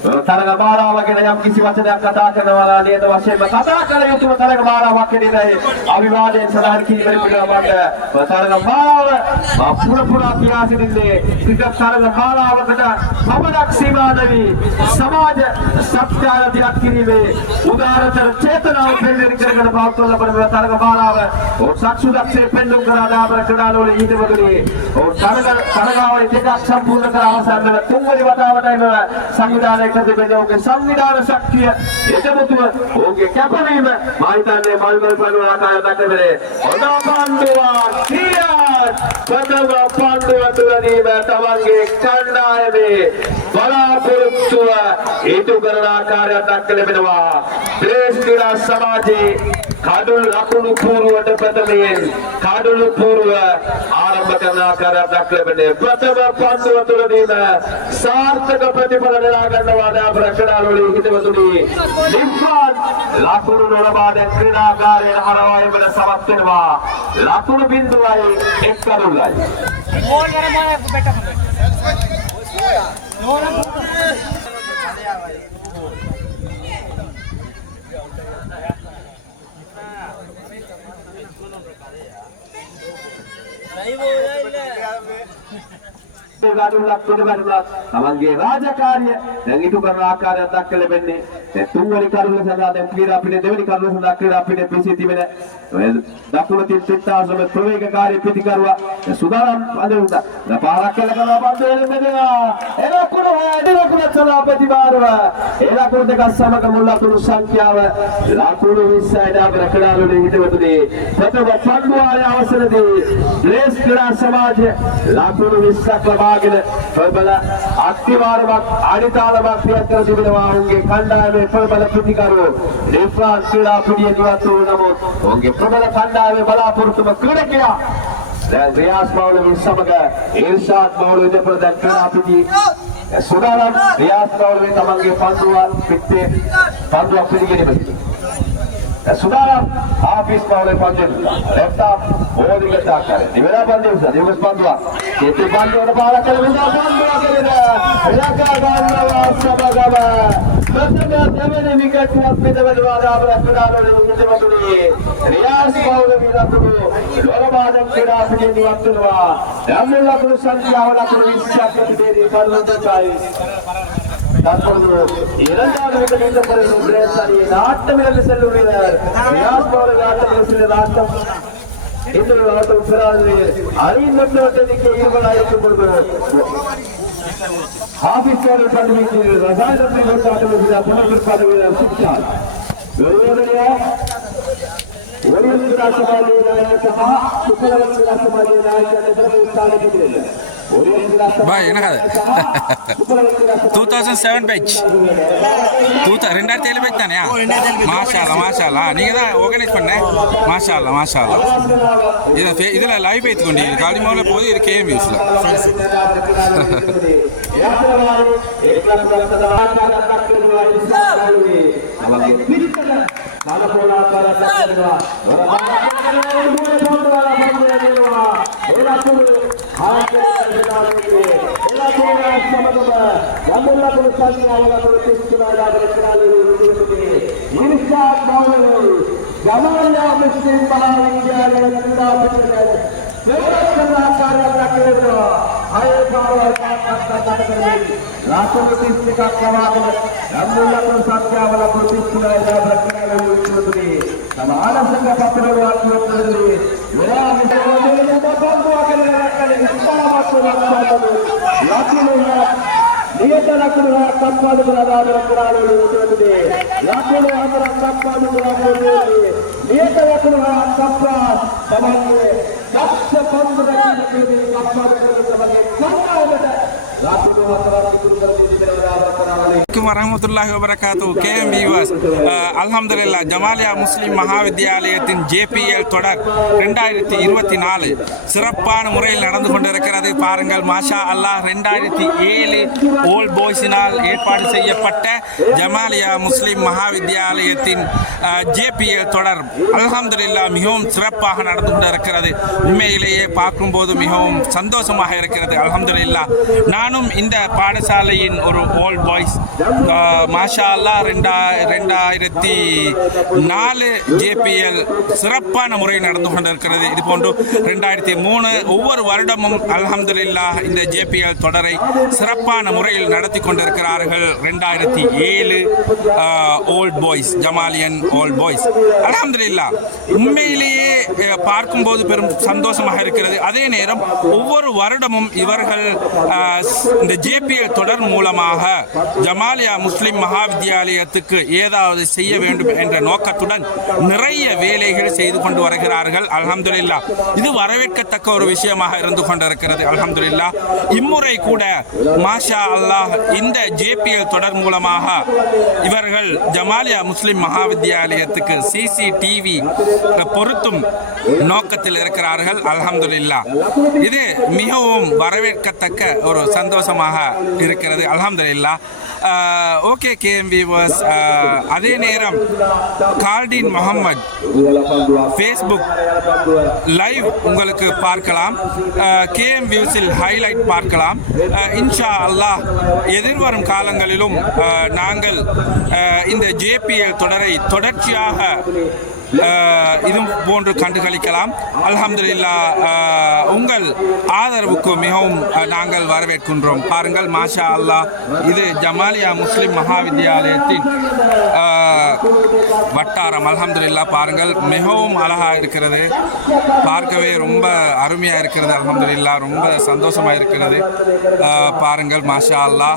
තරග මාලාව ගැන යම් කිසි වචනයක් කතා කරනවා නේද වශයෙන්ම කතා කළ යුතුම තරග මාලාවක් ගැනයි අවිවාදයෙන් සඳහන් කිරීමේ පිළිවෙලකට තරග මාලාව පුරපුරා කියා සිටින්නේ ක්‍රිකට් තරග මාලාවකට සමනක් සීමා නැවි සමාජ සත්‍යය දියත් කිරීමේ උදාරතර චේතනාව පෙරදෙන කරගෙන පවත්වන ලබන තරග මාලාව සක්සුදක්ෂේ පෙන්නුම් කරා දාබර ක්‍රීඩාලෝලේ හිතවතුනි තරගාවලි දෙකක් සම්පූර්ණ කර අවසන් වන තුන්වෙනි වතාවටම සංවිධානය के संविधान शक्ति यजमुतुव ओगे कैपवीम माहिताने मालगल पनुवा आकार मेरे ओदा पांडुवा कियात प्रथम पांडुवा तुलनीम तवंगे कंडायमे बलापुरुत्व हेतु करना कार्य दाखले बिनवा देश क्रीडा समाजे काडुल लकुणु पूर्वट प्रथमයෙන් काडुल पूर्व आरंभ करना कार्य दाखले बिने प्रथम पांडुवा तुलनीम सार्थक प्रतिफल नेला गन्නවා ප්‍රකටාලෝලේ හිතවතුනි ලිම්පාත් ලකුණු නොලබා දැන් ක්‍රීඩාකාරයන් හරවා එමන සමත් වෙනවා ලකුණු බිඳුවයි එක් කරුණයි ගෝල් කර මොන බෙට්ට නෝරම් තමන්ගේ රාජකාරිය දැන් ඉටු කරන ආකාරයක් දක්වලා ලැබෙන්නේ දැන් තුන්වෙනි කරුණ සඳහා දැන් ක්‍රීඩා පිටේ දෙවෙනි කරුණ සඳහා ක්‍රීඩා පිටේ පිසී තිබෙන දකුණු තින් පිටාසම ප්‍රවේගකාරී පිටිකරුවා සුදානම් අඳුරුදා පාරක් කළ කරනවා බන්දේ මෙදෙනවා එලකුණු එලකුණු සභාපති මාරුව එලකුණු දෙක සමග මුල් ලකුණු සංඛ්‍යාව ලකුණු 20යි දාබර කඩාලෝලේ හිටවතුනේ ප්‍රථම පන්දුවාරයේ අවසරදී ප්ලේස් ක්‍රීඩා සමාජය ලකුණු 20ක් ලබාගෙන ප්‍රබල අක්තිවාරමක් අනිතාලමක් පියත්තර තිබෙනවා ඔවුන්ගේ කණ්ඩායමේ ප්‍රබල පිටිකරුවෝ රිෆ්‍රාන් ක්‍රීඩා පිටියේ නිවත් වූ නමුත් ඔවුන්ගේ ප්‍රබල කණ්ඩායමේ බලාපොරොත්තුම ක්‍රීඩකයා දැන් රියාස් මෞලවි සමග ඉර්ෂාද් මෞලවි දෙපළ දැන් ක්‍රීඩා පිටියේ සුදානම් රියාස් මෞලවි තමන්ගේ පන්දුවක් පිළිගෙනීමට Sudaram, Hafiz Paule Pandil, left up, holding the tackle. Divera Pandil, Dimas Pandua. Kiti Pandua, the Pala Kalvina Pandua, Raka Gandava, Sabagava. Prathama, Devani wicket was with the Vedvada, Rakadaro, Nijamatuni, Rias Paule Vidapuru, Lorabada Kirapi, Nivatunua, Damula Santia, Shaka, Karlata. தற்பொழுது இரண்டாவது விக்கெட்டை பெறும் சுரேஷ் அணி ஆட்டமிழந்து செல்லுகிறார் Riyaz bowler ஆட்டமிழந்து செல்லும் ஆட்டம் இன்னொரு ஆட்டம் பெறாது அணியின் முன்னோட்டத்திற்கு இருபதாயிரம் பொழுது ஹாஃபிஸ் பவுலர் பந்து வீச்சு ரசாயனத்தை கொண்டு ஆட்டமிழந்தார் புனர்பிற்பாடு வீரர் சிக்ஷா பாய் என்ன கதை 2007 பேட்ச் 2007 பேட்ச் தானே மாஷால்லா நீங்கள் தான் ஆர்கனைஸ் பண்ண மாஷால்லா இதில் லைவ் பேத்து கொண்டு காலிமாவில் போது இது கேஎம் யூஸில் வரமத்துல்லாஹி வபரகாத்துஹு கேஎம் வியூவர்ஸ் அல்ஹம்துலில்லாஹ் ஜமாலியா முஸ்லிம் மகாவித்யாலயத்தின் JPL தொடர் 2024 சிறப்பான முறையில் நடந்து கொண்டிருக்கிறது. பாருங்கள் மாஷா அல்லாஹ் 2007 ஓல்ட் பாய்ஸினால் ஏற்பாடு செய்யப்பட்ட ஜமாலியா முஸ்லிம் மகாவித்யாலயத்தின் JPL தொடர் அல்ஹம்துலில்லாஹ் மிகவும் சிறப்பாக நடந்து கொண்டிருக்கிறது. உண்மையிலேயே பார்க்கும்போது மிகவும் சந்தோஷமாக இருக்கிறது. அல்ஹம்துலில்லாஹ் நானும் இந்த பாடசாலையின் ஒரு ஓல்ட் பாய்ஸ் மாஷா அல்லாஹ் 2004 JPL சிறப்பான முறையில் நடந்து கொண்டிருக்கிறது. இது போன்று 2003 ஒவ்வொரு வருடமும் அல்ஹம்துலில்லாஹ் இந்த JPL தொடரை சிறப்பான முறையில் நடத்தி கொண்டிருக்கிறார்கள். 2007 ஓல்ட் பாய்ஸ் ஜமாலியன் ஓல்ட் பாய்ஸ் அல்ஹம்துலில்லாஹ் உண்மையிலேயே பார்க்கும்போது பெரும் சந்தோஷமாக இருக்கிறது. அதே நேரம் ஒவ்வொரு வருடமும் இவர்கள் இந்த JPL தொடர் மூலமாக ஜமாலியா முஸ்லிம் மகாவித்யாலயத்துக்கு ஏதாவது செய்ய வேண்டும் என்ற நோக்கத்துடன் நிறைய வேலைகள் செய்து கொண்டு வருகிறார்கள். அல்ஹம்துலில்லாஹ் இது வரவேற்கத்தக்க ஒரு விஷயமாக இருந்து கொண்டிருக்கிறது. அல்ஹம்துலில்லாஹ் இம்முறை கூட மாஷா அல்லாஹ் இந்த JPL தொடர் மூலமாக இவர்கள் ஜமாலியா முஸ்லிம் மகாவித்யாலயத்துக்கு CCTV பொருத்தும் நோக்கத்தில் இருக்கிறார்கள். அல்ஹம்துலில்லாஹ் இது மிகவும் வரவேற்கத்தக்க ஒரு சந்தோஷமாக இருக்கிறது. அல்ஹம்துலில்லாஹ் ஓகே கேஎம் வியூவர்ஸ் அதே நேரம் கால்டின் முகமது ஃபேஸ்புக் லைவ் உங்களுக்கு பார்க்கலாம். கேஎம் வியூஸில் ஹைலைட் பார்க்கலாம். இன்ஷா அல்லாஹ் எதிர்வரும் காலங்களிலும் நாங்கள் இந்த JPL தொடரை தொடர்ச்சியாக இது போன்று கண்டுகளிக்கலாம். அல்ஹம்துலில்லாஹ் உங்கள் ஆதரவுக்கு மிகவும் நாங்கள் வரவேற்கின்றோம். பாருங்கள் மாஷா அல்லாஹ் இது ஜமாலியா முஸ்லிம் மகாவித்யாலயத்தின் வட்டாரம். அல்ஹம்துலில்லாஹ் பாருங்கள் மிகவும் அழகாக இருக்கிறது. பார்க்கவே ரொம்ப அருமையாக இருக்கிறது. அல்ஹம்துலில்லாஹ் ரொம்ப சந்தோஷமாக இருக்கிறது. பாருங்கள் மாஷா அல்லாஹ்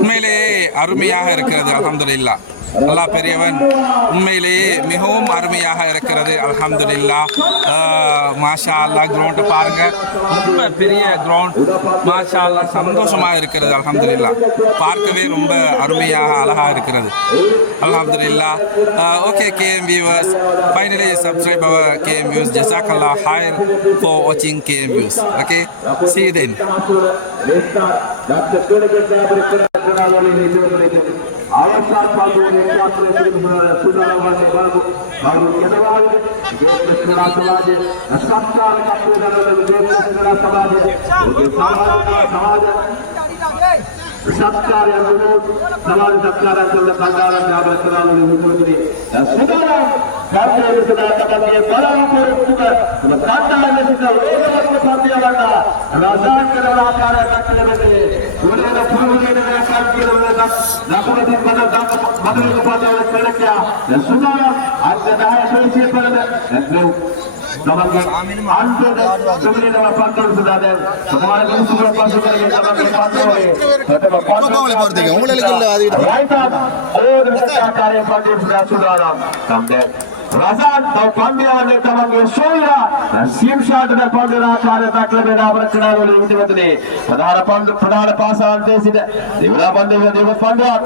உண்மையிலேயே அருமையாக இருக்கிறது. அல்ஹம்துலில்லாஹ் அல்லாஹ் பெரியவன் உண்மையிலேயே மிகவும் அருமையாக இருக்கிறது. அல்ஹம்துலில்லாஹ் மாஷா அல்லாஹ் கிரவுண்டை பாருங்க ரொம்ப பெரிய கிரவுண்ட் மாஷா அல்லாஹ் சந்தோஷமாக இருக்கிறது. அல்ஹம்துலில்லாஹ் பார்க்கவே ரொம்ப அருமையாக அழகாக இருக்கிறது. அல்ஹம்துலில்லாஹ் okay KM viewers finally subscribe our KM views. Jazakallah khair for watching KM views. Okay, see you then. රසාන් තව පන්දියවන්නේ තමන්ගේ ශෝයිරා සිම් ෂාට් එක පන්දින ආකාරයට දක්වන ආවරකණා වල විදිහටනේ ප්‍රධාන පාසාන්තයේ සිට දෙවලා පන්දිය දෙව පන්දුවක්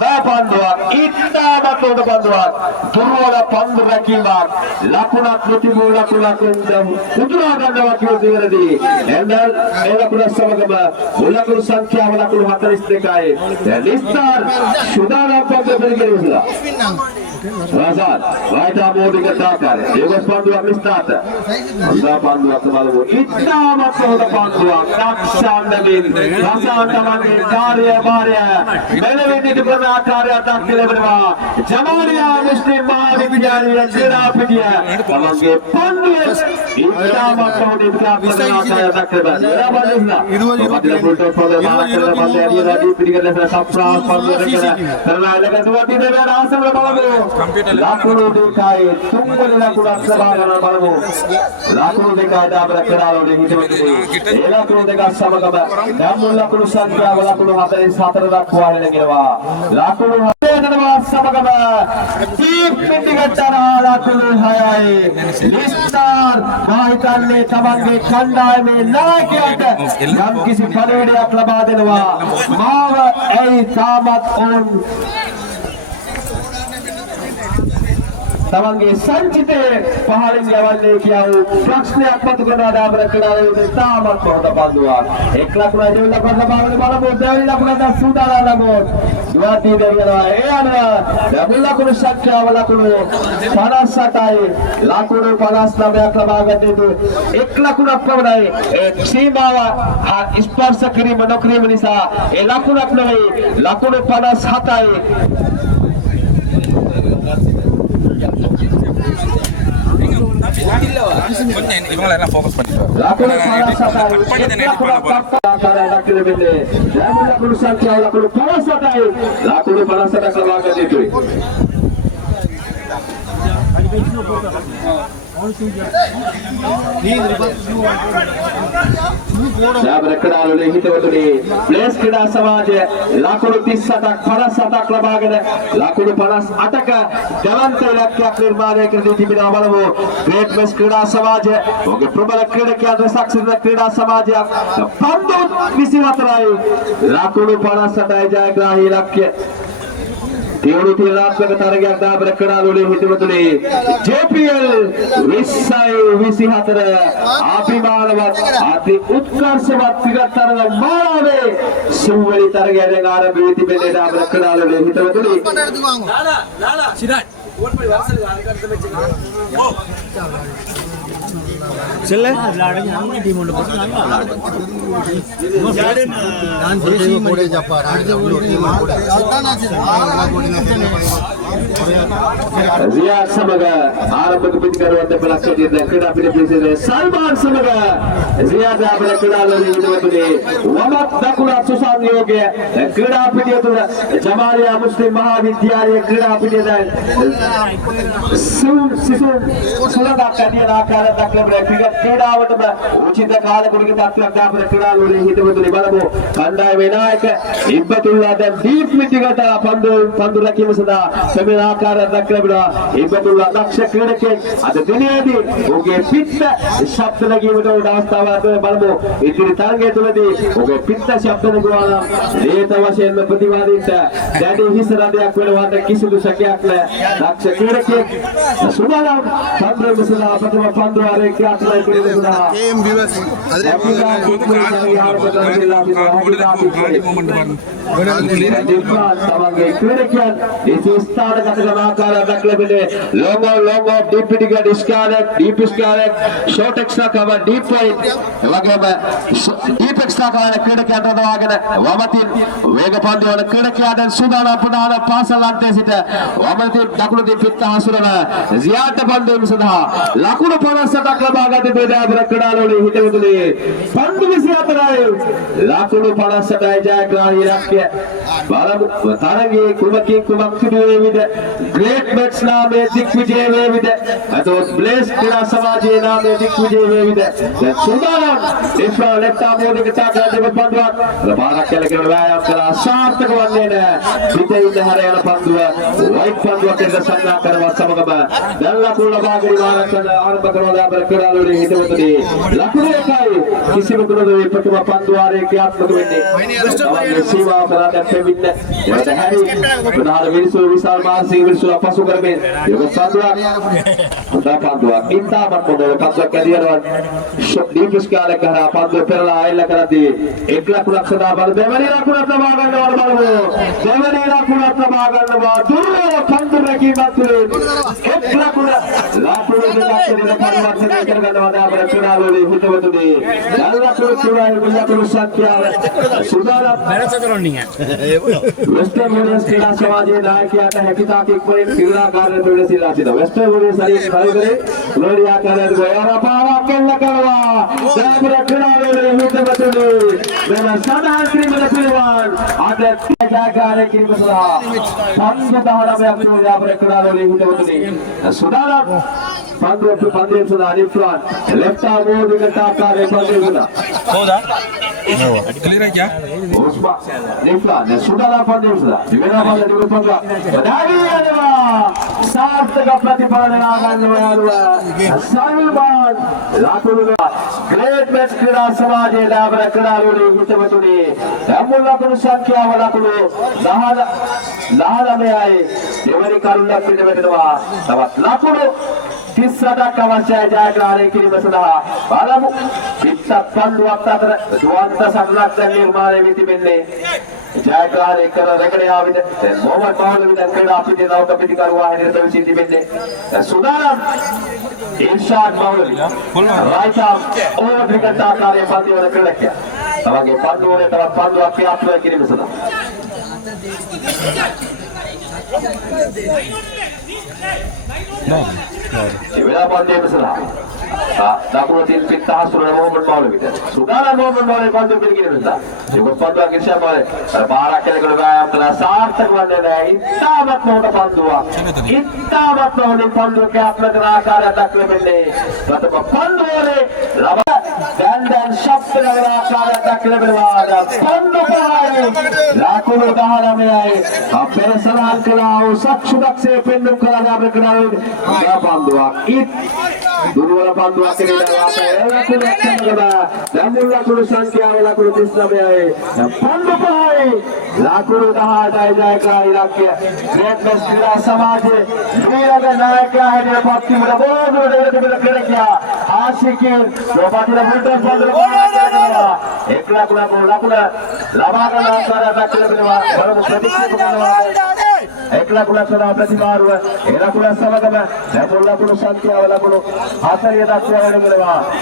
දා පන්දුවක් ඉත්තාමත් උඩ පන්දුවක් දුර්වල පන්දු රැකීමක් ලකුණක් ප්‍රතිමූල ලකුණක් උතුරා ගන්නවා කියන දේවලදී එන්දල් ඒ ලකුණ සමගම මුලකුණු සංඛ්‍යාව ලකුණු 42යි දැන් ඉස්තාර් සුදානම් පන්දු පරිගණිතලා Razan, right arm holding a darker. Devas Pandua missed that. Anda Pandua Kamalu. Itama Soda Pandua. Nakshandamin. Razan Tamani. Karya Maria. Melevini to Karya Takileva. Jamaria Muslim Mahadi Pijani and Zira Pidia. Kamange Pandua. Itama Soda Karya Takileva. Rabanina. You know what you put up for the Master of the Sapra Pandua. Lakunu dikai, tunggu lakunu sabana malamu. Lakunu dikai dabra kerala di hidup ini. Lakunu dikai sama kaba. Namun lakunu santia, lakunu hatai satar dakwa lagi lewa. Lakunu hatai nama sama kaba. Deep pindikan cara lakunu hayai. Listar, mahikan le tamange kandai me naik ada. Yang kisi kalede aklaba dewa. Mawa tamat on. තමන්ගේ සංචිතේ පහලින් යවන්නේ කියව ප්‍රශ්නයක් මතු කරන ආදාබර කරනවා තාමත් හොඳ පන්දුවක් එක් ලකුණ දෙවි ලකුණ ලබාගෙන බලමු දෙවි ලකුණ දැන් සූදානම් ලබමු දුවාදී දෙවියලා ඒ යනවා දෙවි ලකුණ සංඛ්‍යාව ලකුණු 58යි ලකුණු 59ක් ලබා ගන්නට එක් ලකුණක් පමණයි ඒ සීමාව ස්පර්ශ කිරීම නොකිරීම නිසා ඒ ලකුණක් නෙවෙයි ලකුණු 57යි இவங்களை எல்லாம் ஃபோக்கஸ் பண்ணிட்டு රැකඩාලුනේ හිතවතුනි ප්ලේස් ක්‍රීඩා සමාජය ලකුණු 37ක් 57ක් ලබාගෙන ලකුණු 58ක ගලන්ත ඉලක්කයක් නිර්මාණය කර දී තිබෙනවා බලමු ග්‍රේට් වෙස් ක්‍රීඩා සමාජය ඔහුගේ ප්‍රබල ක්‍රීඩකයන් රැසක් සිටින ක්‍රීඩා සමාජයක් පන්දු 24යි ලකුණු 58යි ජයග්‍රාහී ඉලක්කය තියුණු තිරාත්මක තරගයක් දාබර කරාලුනේ හිතවතුනි JPL 2024 අභිමානවත් අති උත්කර්ෂවත් තිරතරග මාලාවේ සුවලි තරගය දැන් ආරම්භ වී තිබෙන්නේ දාබර කරාලුනේ හිතවතුනි නාලා සිරාජ් ඕල් පරි වර්සල செல்ல நம்ம டீம் ஒன்று போட்டு நான் தேசிய கோடே ஜப்பா රියා සමග ආරම්භක පිටිකරුවන් දෙපළක් හැටියට ක්‍රීඩා පිටිපිලිසේ සල්මාන් සමග රියා දාබල ක්‍රීඩාලුනේ ඉදවතුනේ වමත් දකුණ සුසංයෝගය ක්‍රීඩා පිටිය තුල ජමාලියා මුස්ලිම් මහාවිද්‍යාලයේ ක්‍රීඩා පිටිය දැන් සිසු සුලදක් ඇතියන ආකාරයක් දක්වන ක්‍රීඩාවටම උචිත කාලකුණික තත්ත්වයක් දාබල ක්‍රීඩාලුනේ ඉදවතුනේ බලමු කණ්ඩායමේ නායක ඉබ්බතුල්ලා දැන් දීප් මිටිකට පන්දු රැකීම සඳහා සමන ආකාරයක් දක්වනවා ඉබ්බතුල්ලා දක්ෂ ක්‍රීඩකෙක් අද දිනේදී ඔහුගේ පිට ශබ්ද නැගීමට උඩ අවස්ථාවක් බලමු ඉදිරි තරගය තුලදී ඔහුගේ පිට ශබ්ද නැගුවා ලේත වශයෙන්ම ප්‍රතිවාදීන්ට දැඩි හිස රදයක් වෙනවාට කිසිදු සැකයක් නැහැ දක්ෂ ක්‍රීඩකෙක් සුබලම් චන්ද්‍රවිසලා ප්‍රථම පන්දු ආරේ ක්‍රියාත්මක කිරීමේදී கேம் வியூவர்ஸ் තමන්ගේ ක්‍රීඩකයන් ඒ ස්ථානගත කරන ආකාරයක් දක්වන්නේ long off deep picket deep scarlet short extra cover deep point එවැගේම deep extra cover ක්‍රීඩකයන් රඳවාගෙන වමතින් වේග පන්දු වල ක්‍රීඩකයන් සූදානම් පුනාන පාසල් අන්තයේ සිට වමතින් දකුණු දිග පිට හසුරන සියාට පන්දුවීම සඳහා ලකුණු 58ක් ලබා ගත බෙදාබර ක්‍රීඩාලුනේ හිතවතුනේ පන්දු 24යි ලකුණු 58යි ජයග්‍රාහී ඉලක්කය බලමු තරගයේ කුමකින් කුමක් සිදු වේවිද ග්‍රේට් බැට්ස් නාමයේ දිග්විජය වේවිද අතොත් බ්ලේස් ක්‍රීඩා සමාජයේ නාමයේ දිග්විජය වේවිද දැන් සුබ සුදානම් ඉස්සා ලෙෆ්ට් ආම් මොඩික තාකලා දෙව පන්දුවක් බාරක් කෙලගෙන වෑයම් කළා සාර්ථක වන්නේ නැහැ පිටේ ඉඳ හැර යන පන්දුව වයිට් පන්දුවක් එක සංඥා කරවත් සමගම දැන් ලකුණු ලබාගෙන ආරක්ෂණ ආරම්භ කරනවා අපේ ක්‍රීඩාලුවේ හිතවතුනි ලකුණු එකයි කිසිම දුරදේ ප්‍රථම පන්දු වාරයේ ක්‍රියාත්මක වෙන්නේ සීමාව කරා දැක්වෙන්න එතන හැරි ප්‍රධාන විනිසු විශාල මානසික විනිසු අපසු කරමින් යොග පන්දුවක් පන්දුවක් ඉන්දාමත් පොඩේ පන්දුවක් ඇදියනවා දීපස් කාලේ කරා පන්දුව පෙරලා ආයෙල කරදී එක් ලකුණක් සදා බල දෙවනි ලකුණක් ලබා ගන්නවා බලමු දෙවනි ලකුණක් ලබා ගන්නවා දුර්වල පන්දු රැකීමක් තුළින් එක් ලකුණ ලකුණ දෙකක් පරිවර්තනය කර ගන්නවා අපේ ක්‍රීඩාලුවේ හිතවතුනි දැන් ලකුණු තුනයි ලකුණු සංඛ්‍යාව සුදානම් වෙස්ටර්න් යුනියන් ක්‍රීඩා සමාජයේ නායකයාට හැකියතාක් එක්වලින් ක්‍රීඩාකාරයන්ට වෙනසිලා සිටිනවා වෙස්ටර්න් යුනියන් ශරීරයේ පරිවර්තනයේ ක්‍රීඩාකාරයන්ට ගොයරපාවක් කෙල්ල කරනවා දැන් ක්‍රීඩාලුවේ හිතවතුනි වෙන සදාන් ක්‍රීඩා පිළිවන් අද ක්‍රීඩාකාරයෙක් ඉන්නවා පන්දු 19ක් තුන අපේ ක්‍රීඩාලුවේ හිතවතුනි සුදානම් පන්දුවේ සදා නිෆ්ලාන් लेफ्ट आर्म मोड के टाकार एक बार देखना හොදා क्लियर है क्या उसपा निफला ने सुडाला पंदेसला मेरा बाल देखो पंगा दावी आलेवा सार्थक प्रतिपादन आगन्नवा सलमान लाकुलुगा ग्रेट मैच क्रीडा समाजे ලාභ ක්‍රීඩාලුවේ හිතවතුනි යම්මුල ලකුණු සංඛ්‍යාව ලකුණු 19යි දෙවනි කරුණක් පිටවෙනවා තවත් ලකුණු 37ක් අවශ්‍යයි ජයග්‍රහණය කිරීම සඳහා බලමු පිටත් පන්දුවක් අතර දුවන්ත සංරක්ෂණ නිර්මාණය වී තිබෙන්නේ ජයග්‍රහණය කර රැගෙන යාවිද දැන් මොහමඩ් මහලවි දැන් ක්‍රීඩා පිටියේ නෞක පිටිකරුවා හැටියට විසී තිබෙන්නේ සුදානම් ඉර්ෂාඩ් මහලවි රයිට් ආම් ඕවර් ක්‍රිකට් ආකාරයේ පන්දුවල ක්‍රීඩකයා තමගේ පන්දුවලට තවත් පන්දුවක් ක්‍රියාත්මක කිරීම සඳහා Ibadah pandai bersalah. Tak perlu kita suruh Muhammad Maulwi. Saudara Muhammad Maulwi pandai begini bersalah. Juga pandai lagi siapa? Barak kita kalau bayar telah sartek mana ni? Intamat mau dah pandua. Intamat mau ni pandu ke apa nak kerja tak lebih ni. Kata pandu ni, lama dan shop nak kerja tak lebih mana. Pandu kaya, laku dah nama ni. Apa salah kalau sudah se pendu kalau apa kerja dia pandua. It dua panduan ini adalah laku kerja. Namun laku sanksian laku Islamiyah. Pandu kaya, laku dah ada jaga iraknya. Great Mesra समाज मेरा का नायक क्या है मेरा party मेरा बहुत बड़ा खेल किया आशिकी दो पार्टी का फुटबॉल बंद एक लाख लाभा का नाम सारा बैक लेवल बड़ा प्रतीक्षा करना एक लाख सारा प्रतिभा हुआ एक लाख समझ में मैं बोला कुछ शांति वाला कुछ हाथर ये दांत वाले के लिए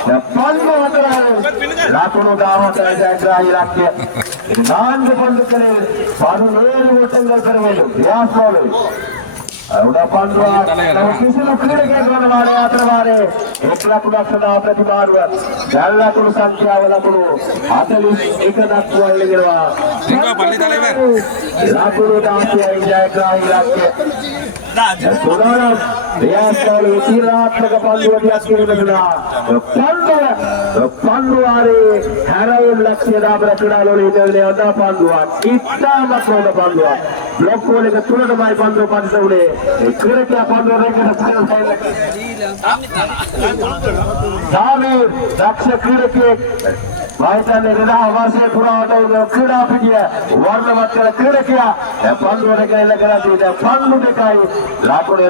मैं पांच में हाथर आए लाखों दाव होता है जाएगा इलाक के नाम के बंद करें पानी लेर वोटिंग करने याद बोलो उड़ा पांडवा किसी लोग क्रीडा के द्वारा मारे आतर मारे एक लाख सदा प्रतिभा हुआ चार लाख संख्या वाला करो आतर एक लाख वाले गिरवा लाखों डांस जाएगा इलाक के सुधारा रियाज वाले तीरात का पांडवा दिया किरना पांडवारे हराए लक्ष्य दाब रखना लोली तेरे अंदर पांडवा इतना मत लो पांडवा ब्लॉक को लेकर तुरंत हमारे पांडवा पांडवा उड़े क्रीडा क्या पांडवा रहेगा सामी दक्ष क्रीडा के भाईचारे ने रिदा हमारे पूरा होता है क्रीडा पिटिया वर्ण मत कर क्रीडा किया पांडवा रहेगा लगा दिया पांडवा दिखाई लाखों ने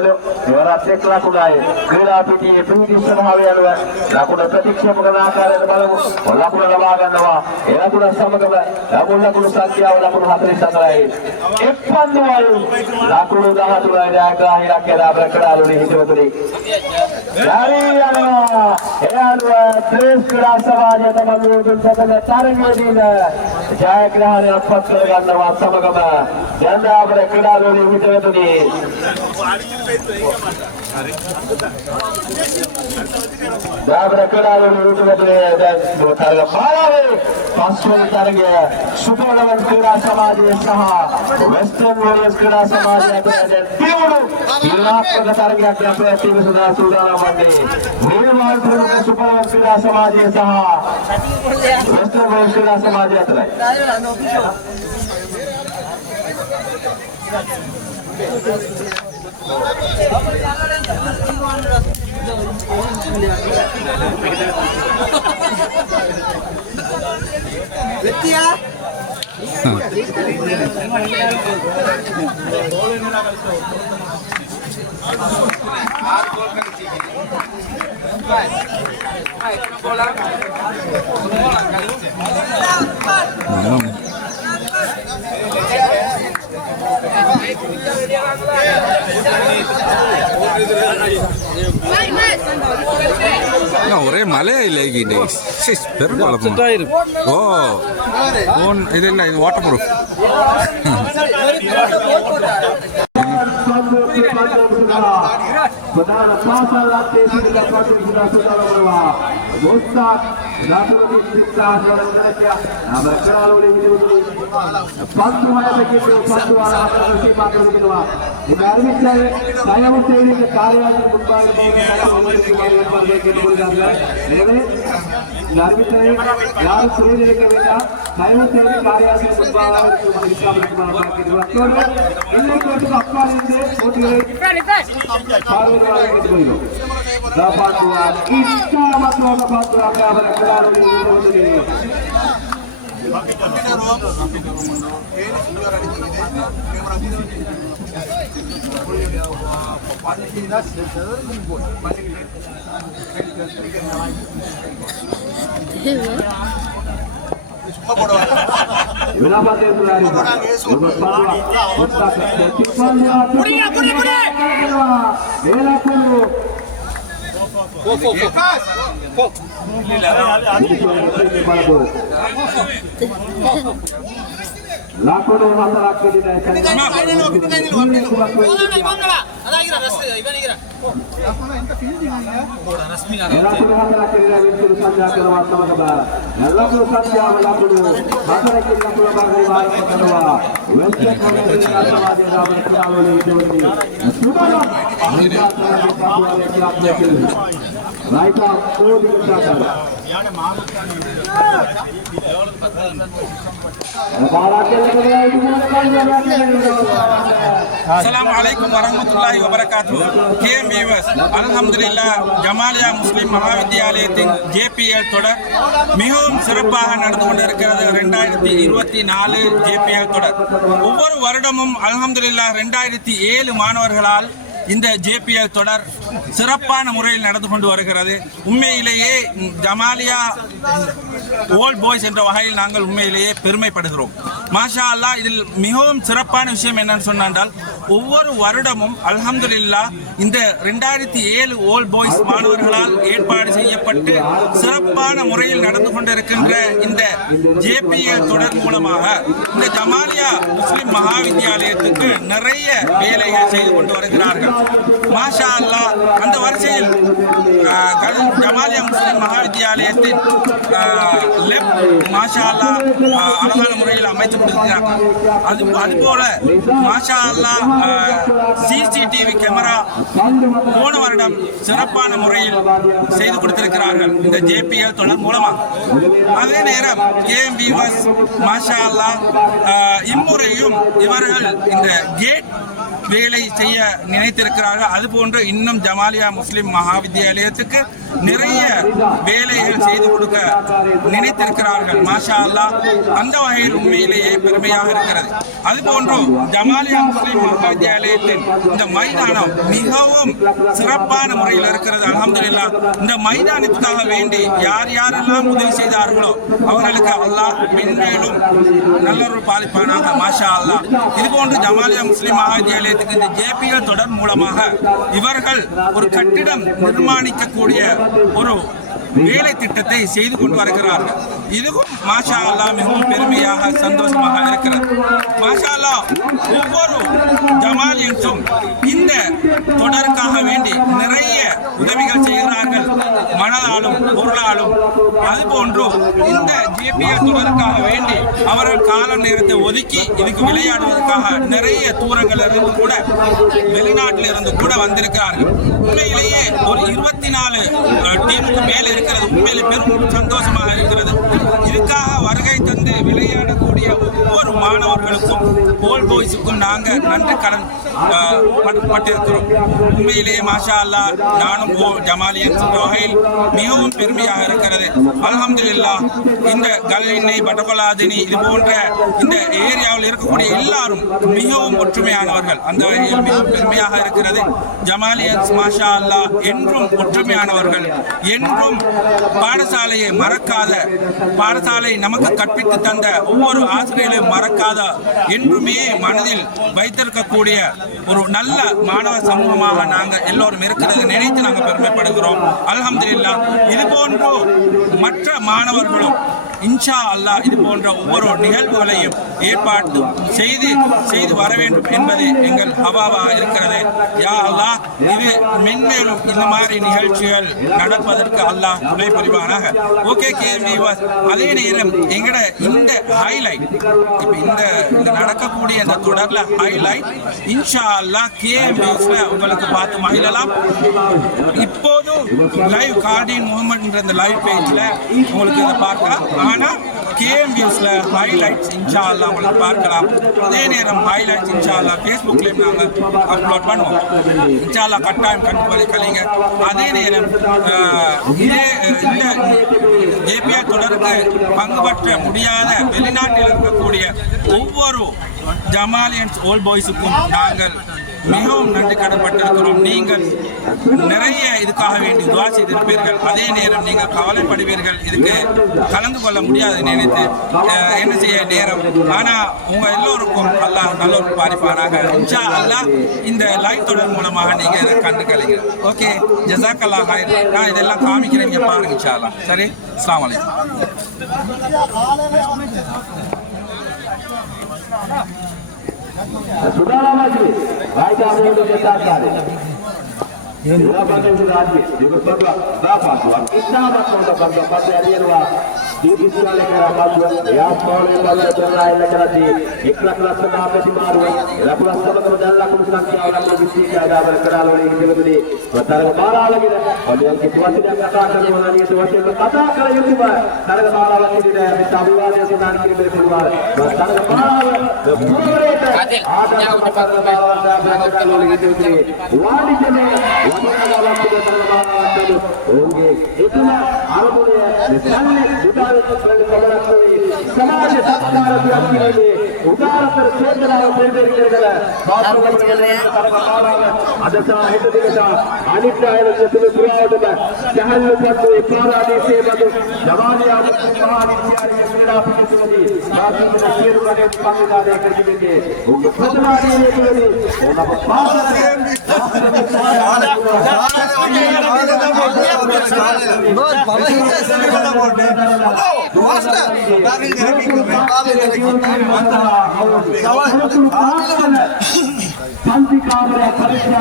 योरा चेक लाखों आए क्रीडा पिटिया पिटी संभावित है लाखों ने प्रतीक्षा करना कार्य बालू लाखों ने लगा नवा लाखों ने समझ में लाखों ने संख्या लाखों ने हाथरी संग्रह एक पांडवा लाखों ने दाह तुला जाएगा हिरा के राब रखड़ा लोली हिजवतरी जारी यानवा देश क्रीडा समाज तमनु दुसकल तारंगेदीन जयग्रहण अपत्र गन्नवा समगम जंदा क्रीडा लोली हिजवतरी सुपरवन क्रीडा समाज वेस्टर्न वॉरियर्स क्रीडा समाज सुपरवन क्रीडा समाज वेस्टर्न वॉरियर्स क्रीडा समाज ஒரே மலையில பெரும்பாலும் ஓ இது இல்லை இது வாட்டர் ப்ரூஃப் लाखों माता Assalamualaikum warahmatullahi wabarakatuh. KM viewers, alhamdulillah Jamalia முஸ்லிம் மகாவித்யாலயத்தின் JPL தொடர் மிகவும் சிறப்பாக நடந்து கொண்டிருக்கிறது. 2024 JPL தொடர் ஒவ்வொரு வருடமும் அல்ஹம்துலில்லாஹ் 2007 மாணவர்களால் இந்த JPL தொடர் சிறப்பான முறையில் நடந்து கொண்டு வருகிறது. உண்மையிலேயே ஜமாலியா ஓல்ட் பாய்ஸ் என்ற வகையில் நாங்கள் உண்மையிலேயே பெருமைப்படுகிறோம். மாஷா அல்லாஹ். இதில் மிகவும் சிறப்பான விஷயம் என்னன்னு சொன்னால் ஒவ்வொரு வருடமும் அல்ஹம்துலில்லாஹ் இந்த 2007 ஓல்ட் பாய்ஸ் மாணவர்களால் ஏற்பாடு செய்யப்பட்டு சிறப்பான முறையில் நடந்து கொண்டிருக்கின்ற இந்த JPL தொடர் மூலமாக இந்த ஜமாலியா முஸ்லிம் மகாவித்யாலயத்துக்கு நிறைய வேலைகள் செய்து கொண்டு வருகிறார்கள். மாஷா அல்லாஹ். அந்த வரிசையில் ஜமாலியா முஸ்லிம் மகாவித்யாலயத்தின் மாஷா அல்லாஹ் அழகான முறையில் அமைத்து கொடுக்கிறார்கள். அதுபோல மாஷா அல்லாஹ் CCTV கேமரா போன வருடம் சிறப்பான முறையில் செய்து கொடுத்திருக்கிறார்கள் இந்த JPL தொடர் மூலமாக. அதே நேரம் KM viewers மாஷா அல்லாஹ் இம்முறையும் இவர்கள் இந்த கேட் வேலை செய்ய நினைத்திருக்கிறார்கள். அதுபோன்று இன்னும் ஜமாலியா முஸ்லிம் மகாவித்யாலயத்துக்கு நிறைய வேலைகள் செய்து கொடுக்க நினைத்திருக்கிறார்கள். மாஷா அல்லாஹ். அந்த வகையில் உண்மையிலேயே பெருமையாக இருக்கிறது. அதுபோன்று ஜமாலியா முஸ்லிம் மகாவித்யாலயத்தின் இந்த மைதானம் மிகவும் சிறப்பான முறையில் இருக்கிறது. அல்ஹம்துலில்லாஹ். இந்த மைதானத்துக்காக வேண்டி யார் யாரெல்லாம் உதவி செய்தார்களோ அவர்களுக்கு அல்லாஹ் மென்மேலும் நல்லொரு பாலிப்பானாக. மாஷா அல்லாஹ். இதுபோன்று ஜமாலியா முஸ்லிம் மகாவித்யாலயத்துக்கு இந்த JPL தொடர் மூலமாக இவர்கள் ஒரு கட்டிடம் நிர்மாணிக்கக்கூடிய ஒரு வேலை திட்டத்தை செய்து கொண்டு வருகிறார்கள். இதுவும் மாஷா அல்லாஹ் மிகவும் பெருமையாக சந்தோஷமாக இருக்கிறது. மாஷா அல்லாஹ் ஒவ்வொரு ஜமாலியன்ஸும் இந்த தொடருக்காக வேண்டி நிறைய உதவிகள் செய்கிறார்கள், மனதாலும் பொருளாலும். அதுபோன்று இந்த ஜேபிஎல் தொடருக்காக வேண்டி அவர்கள் கால நேரத்தை ஒதுக்கி இதுக்கு விளையாடுவதற்காக நிறைய தூரங்கள் இருந்து கூட வெளிநாட்டில் இருந்து கூட வந்திருக்கிறார்கள். உண்மையிலேயே ஒரு 24 டீமுக்கு மேல் இருக்கிறது. உண்மையிலே பெரும் சந்தோஷமாக இருக்கிறது. இதுக்காக வருகை தந்து விளையாடக்கூடிய ஒவ்வொரு மாணவர்களுக்கும் போல் பாய்ஸுக்கும் நாங்கள் நன்றி கடன் பட்டிருக்கிறோம். உண்மையிலேயே மாஷா அல்லாஹ் நானும் ஜமாலியன் வகையில் மிகவும் பெருமையாக இருக்கிறது. அல்ஹம்துலில்லாஹ் இந்த கல்லினை பட்டபலாதினி இது போன்ற இந்த ஏரியாவில் இருக்கக்கூடிய எல்லாரும் மிகவும் ஒற்றுமையானவர்கள். அந்த வகையில் மிகவும் பெருமையாக இருக்கிறது. ஜமாலியன்ஸ் மாஷா அல்லாஹ் என்றும் ஒற்றுமையானவர்கள், என்றும் பாடசாலையை மறக்காத, பாடசாலை நமக்கு கற்பித்து தந்த ஒவ்வொரு ஆசிரியர்களையும் மறக்காத, என்றுமே மனதில் வைத்திருக்கக்கூடிய ஒரு நல்ல மாணவ சமூகமாக நாங்கள் எல்லோரும் இருக்கிறது நினைத்து நாங்கள் பெருமைப்படுகிறோம். அல்ஹம்துலில்லாஹ் இது போன்று மற்ற மாணவர்களும் இன்ஷா அல்லாஹ் இது போன்ற ஒவ்வொரு நிகழ்வுகளையும் ஏற்பாடு செய்து வர வேண்டும் என்பது எங்கள் ஹவாவாக இருக்கிறது. யா அல்லாஹ் இது மென்மேலும் இந்த மாதிரி நிகழ்ச்சிகள் நடப்பதற்கு அல்லாஹ் துணை புரிவானாக. ஓகே கேவிவாஸ் அதே நேரம் எங்கட இந்த ஹைலைட் இப்போ இந்த நடக்கக்கூடிய இந்த தொடர்ல ஹைலைட் இன்ஷா அல்லாஹ் கேவிஸ்ல உங்களுக்கு பார்த்து மகிழலாம். இப்போது லைவ் கார்டின் மூவ்மெண்ட் இந்த லைவ் பேஜ்ல உங்களுக்கு இதை பார்க்கலாம். ஆனால் கேஎம்வியூஸ்ல ஹைலைட்ஸ் இன்ஷா அல்லாஹ் உங்களுக்கு பார்க்கலாம். அதே நேரம் ஹைலைட்ஸ் இன்ஷா அல்லாஹ் ஃபேஸ்புக்லேயும் நாங்கள் அப்லோட் பண்ணுவோம். இன்ஷா அல்லாஹ் கட்டாயம் கண்டுபிடிக்கலைங்க. அதே நேரம் இந்த ஜேபிஎல் தொடருக்கு பங்கு பற்ற முடியாத வெளிநாட்டில் இருக்கக்கூடிய ஒவ்வொரு ஜமாலியன்ஸ் ஓல்ட் பாய்ஸுக்கும் நாங்கள் மிகவும் நன்றி கடன்பட்டிருக்கிறோம். நீங்கள் நிறைய இதுக்காக வேண்டி துவா செய்திருப்பீர்கள். அதே நேரம் நீங்கள் கவலைப்படுவீர்கள், இதுக்கு கலந்து கொள்ள முடியாது நினைத்து என்ன செய்ய நேரம். ஆனால் உங்கள் எல்லோருக்கும் அல்லாஹ் நல்ல ஒரு பாரிப்பானாக. இன்ஷா அல்லாஹ் இந்த லைவ் தொடர் மூலமாக நீங்கள் இதை கண்டுக்கலைங்க. ஓகே ஜஸாக்கல்லா ஹைர். நான் இதெல்லாம் காமிக்கிறேன், இங்கே பாருங்க இன்ஷா அல்லாஹ். சரி, அஸ்ஸலாமு அலைக்கும். Saudara Majlis, Raja Muhammad Jatari. Dua bangsa Raja, juga bangsa berapa tuan? Kita masuk ke bangsa pada hari ini. Di sisi negara maju, ya boleh boleh berai negara di ikhlas sedang berdimaru. Lakukan sama kerjaan lakukan sanksi orang berbisi ada berkeral oleh ini begini. Bertarung marah lagi dah. Kalau situasi yang katakan mana ni situasi kata kalau itu bah, tarung marah lagi dia bertabuan yang sudah kini berkeluar. Bertarung marah. Ada yang cepat marah dan berkeral oleh itu begini. Wali jadi, wali ada waktu bertarung marah dulu. Okey, itulah arumnya. Misalnya समाज संस्कार अभियान उदाहरण क्षेत्र अध्यक्ष हित अनित्य पारादी से जवानी शांति कामरे परीक्षा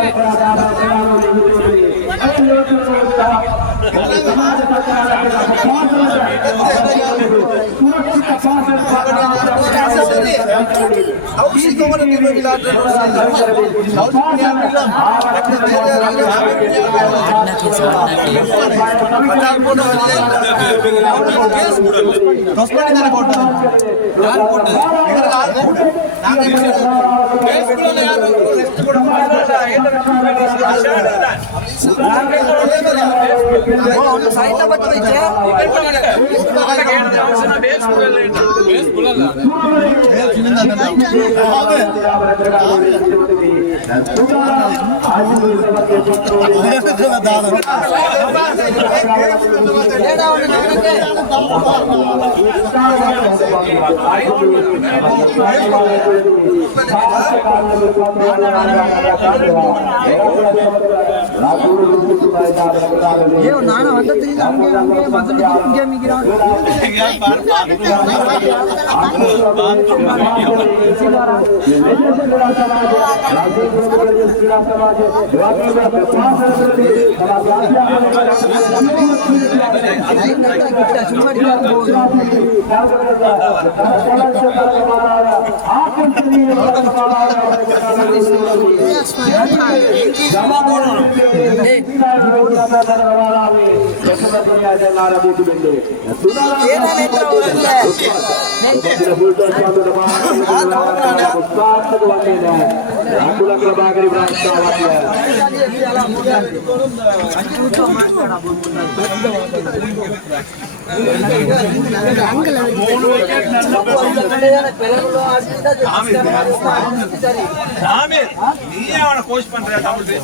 நானும் வந்தது அங்கே மதுரை இங்கே மிக்கிறான் கோச் பண்ற தமிழ் பேச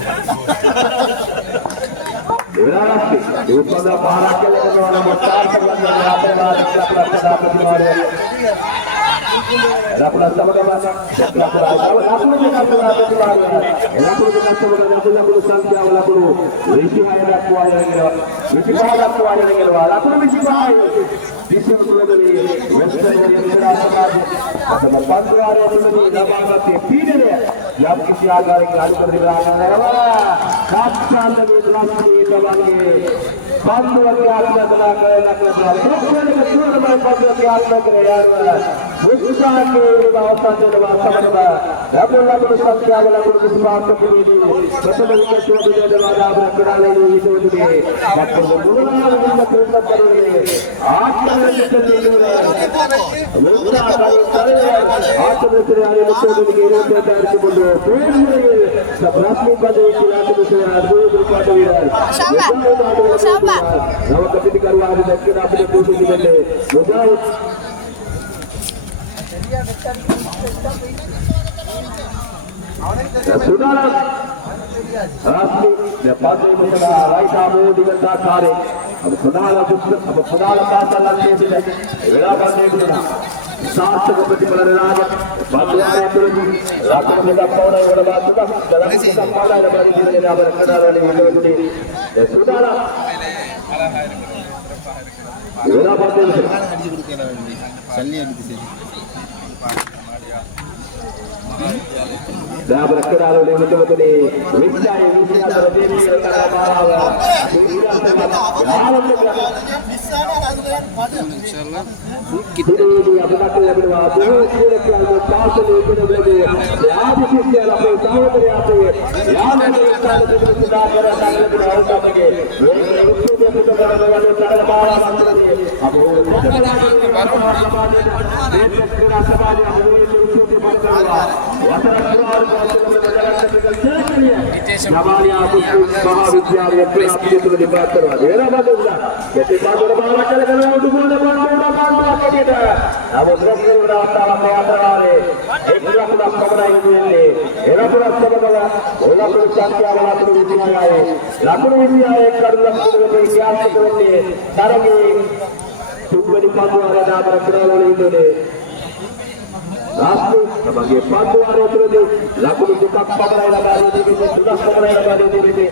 sebagai panduan itu lagu dibuka pada negara ini sudah pada negara ini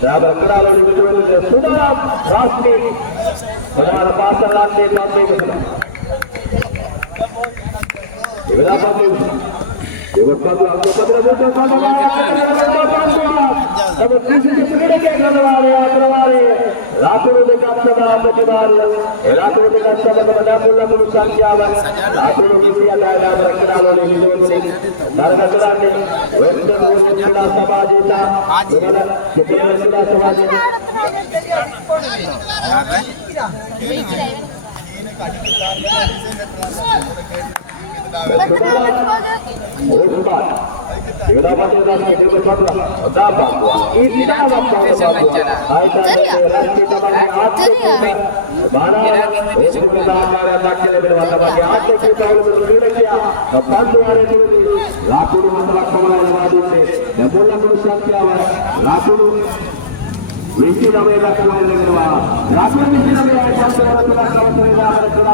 dah berkenal dengan sudah rasmi pada pasal lantai lantai bersama. Berapa tu? Berapa tu? Aku pada betul Tapi sisi segera ke kerana laku dekat sama berkibar, laku dekat sama mendapat laku sanjauan, laku ini adalah berkenal dengan ini. Darah keran ini, western kita sama kita, kita sama kita. Mesti ramai rakyat negara. Rakyat mesti ramai rakyat negara.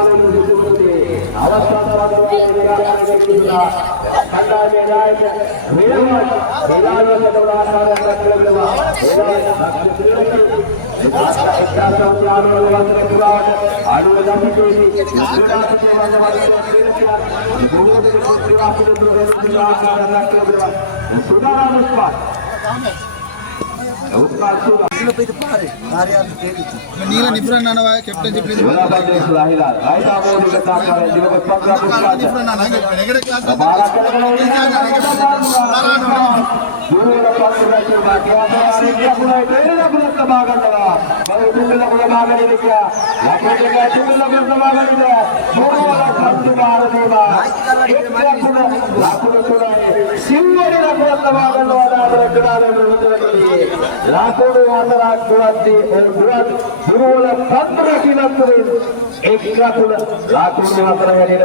Awas நீல different ஆனவ captainship different ஆனா நெகட class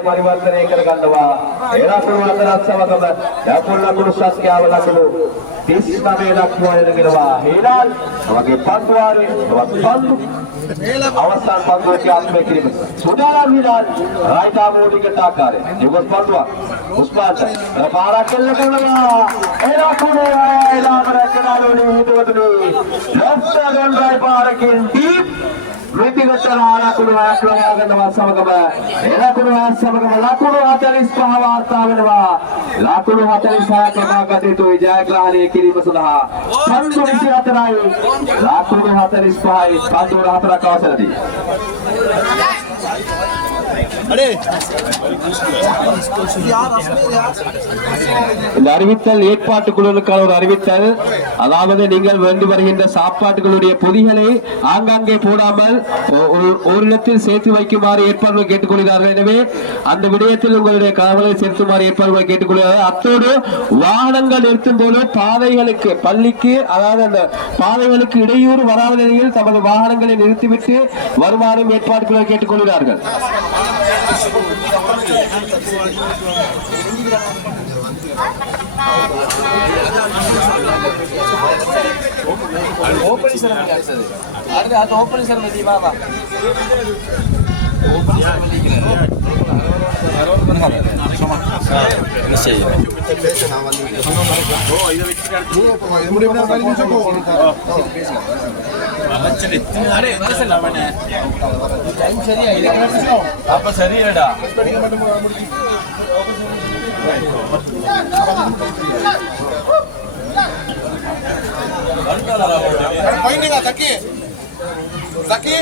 परिवर्तन අවසන් පන්දුවේ ආත්මය කිරීම සුදානම් විලාල් රයිටා මෝඩිකට ආකාරය යුගස් පන්දුව උස්මාන්ට පාරක් කෙල්ල කරනවා එලා කුණේ එලාමර කඩාලෝනි හිතවතුනි ලොෆ්ට් ගන් ඩ්‍රයිව් පාරකින් ඩීප් මෙතිගතන ආලකුණු ආක්‍රමණය කරනවා සමගම එලාකුණු සමගම ලකුණු 45 වාර්තා වෙනවා ලකුණු 46ක් ලබාගත යුතුයි ජයග්‍රහණය කිරීම සඳහා පන්දු 24යි ලකුණු 45යි පන්දු 4ක් අවසරදී இந்த அறிவித்தல் ஏற்பாட்டுக்குழுக்கள் ஒரு அறிவித்தல், அதாவது நீங்கள் வேண்டி வருகின்ற சாப்பாட்டுகளுடைய பொதிகளை ஆங்காங்கே போடாமல் ஓரிடத்தில் சேர்த்து வைக்குமாறு ஏற்பாடு கேட்டுக்கொள்கிறார்கள். எனவே அந்த விடயத்தில் உங்களுடைய கவலை செலுத்துமாறு ஏற்பாடு கேட்டுக்கொள்கிறார்கள். அத்தோடு வாகனங்கள் நிறுத்தும் போது பாதைகளுக்கு பள்ளிக்கு அதாவது அந்த பாதைகளுக்கு இடையூறு வராத நிலையில் தமது வாகனங்களை நிறுத்திவிட்டு வருமாறும் ஏற்பாடுகளை கேட்டுக்கொள்கிறார்கள். ஓபனிங் செரமனி ஆச்சது அது ஓபனிங் செரமனி வாவா ஓபனிங் செரமனி அப்ப சரியாடா Zaki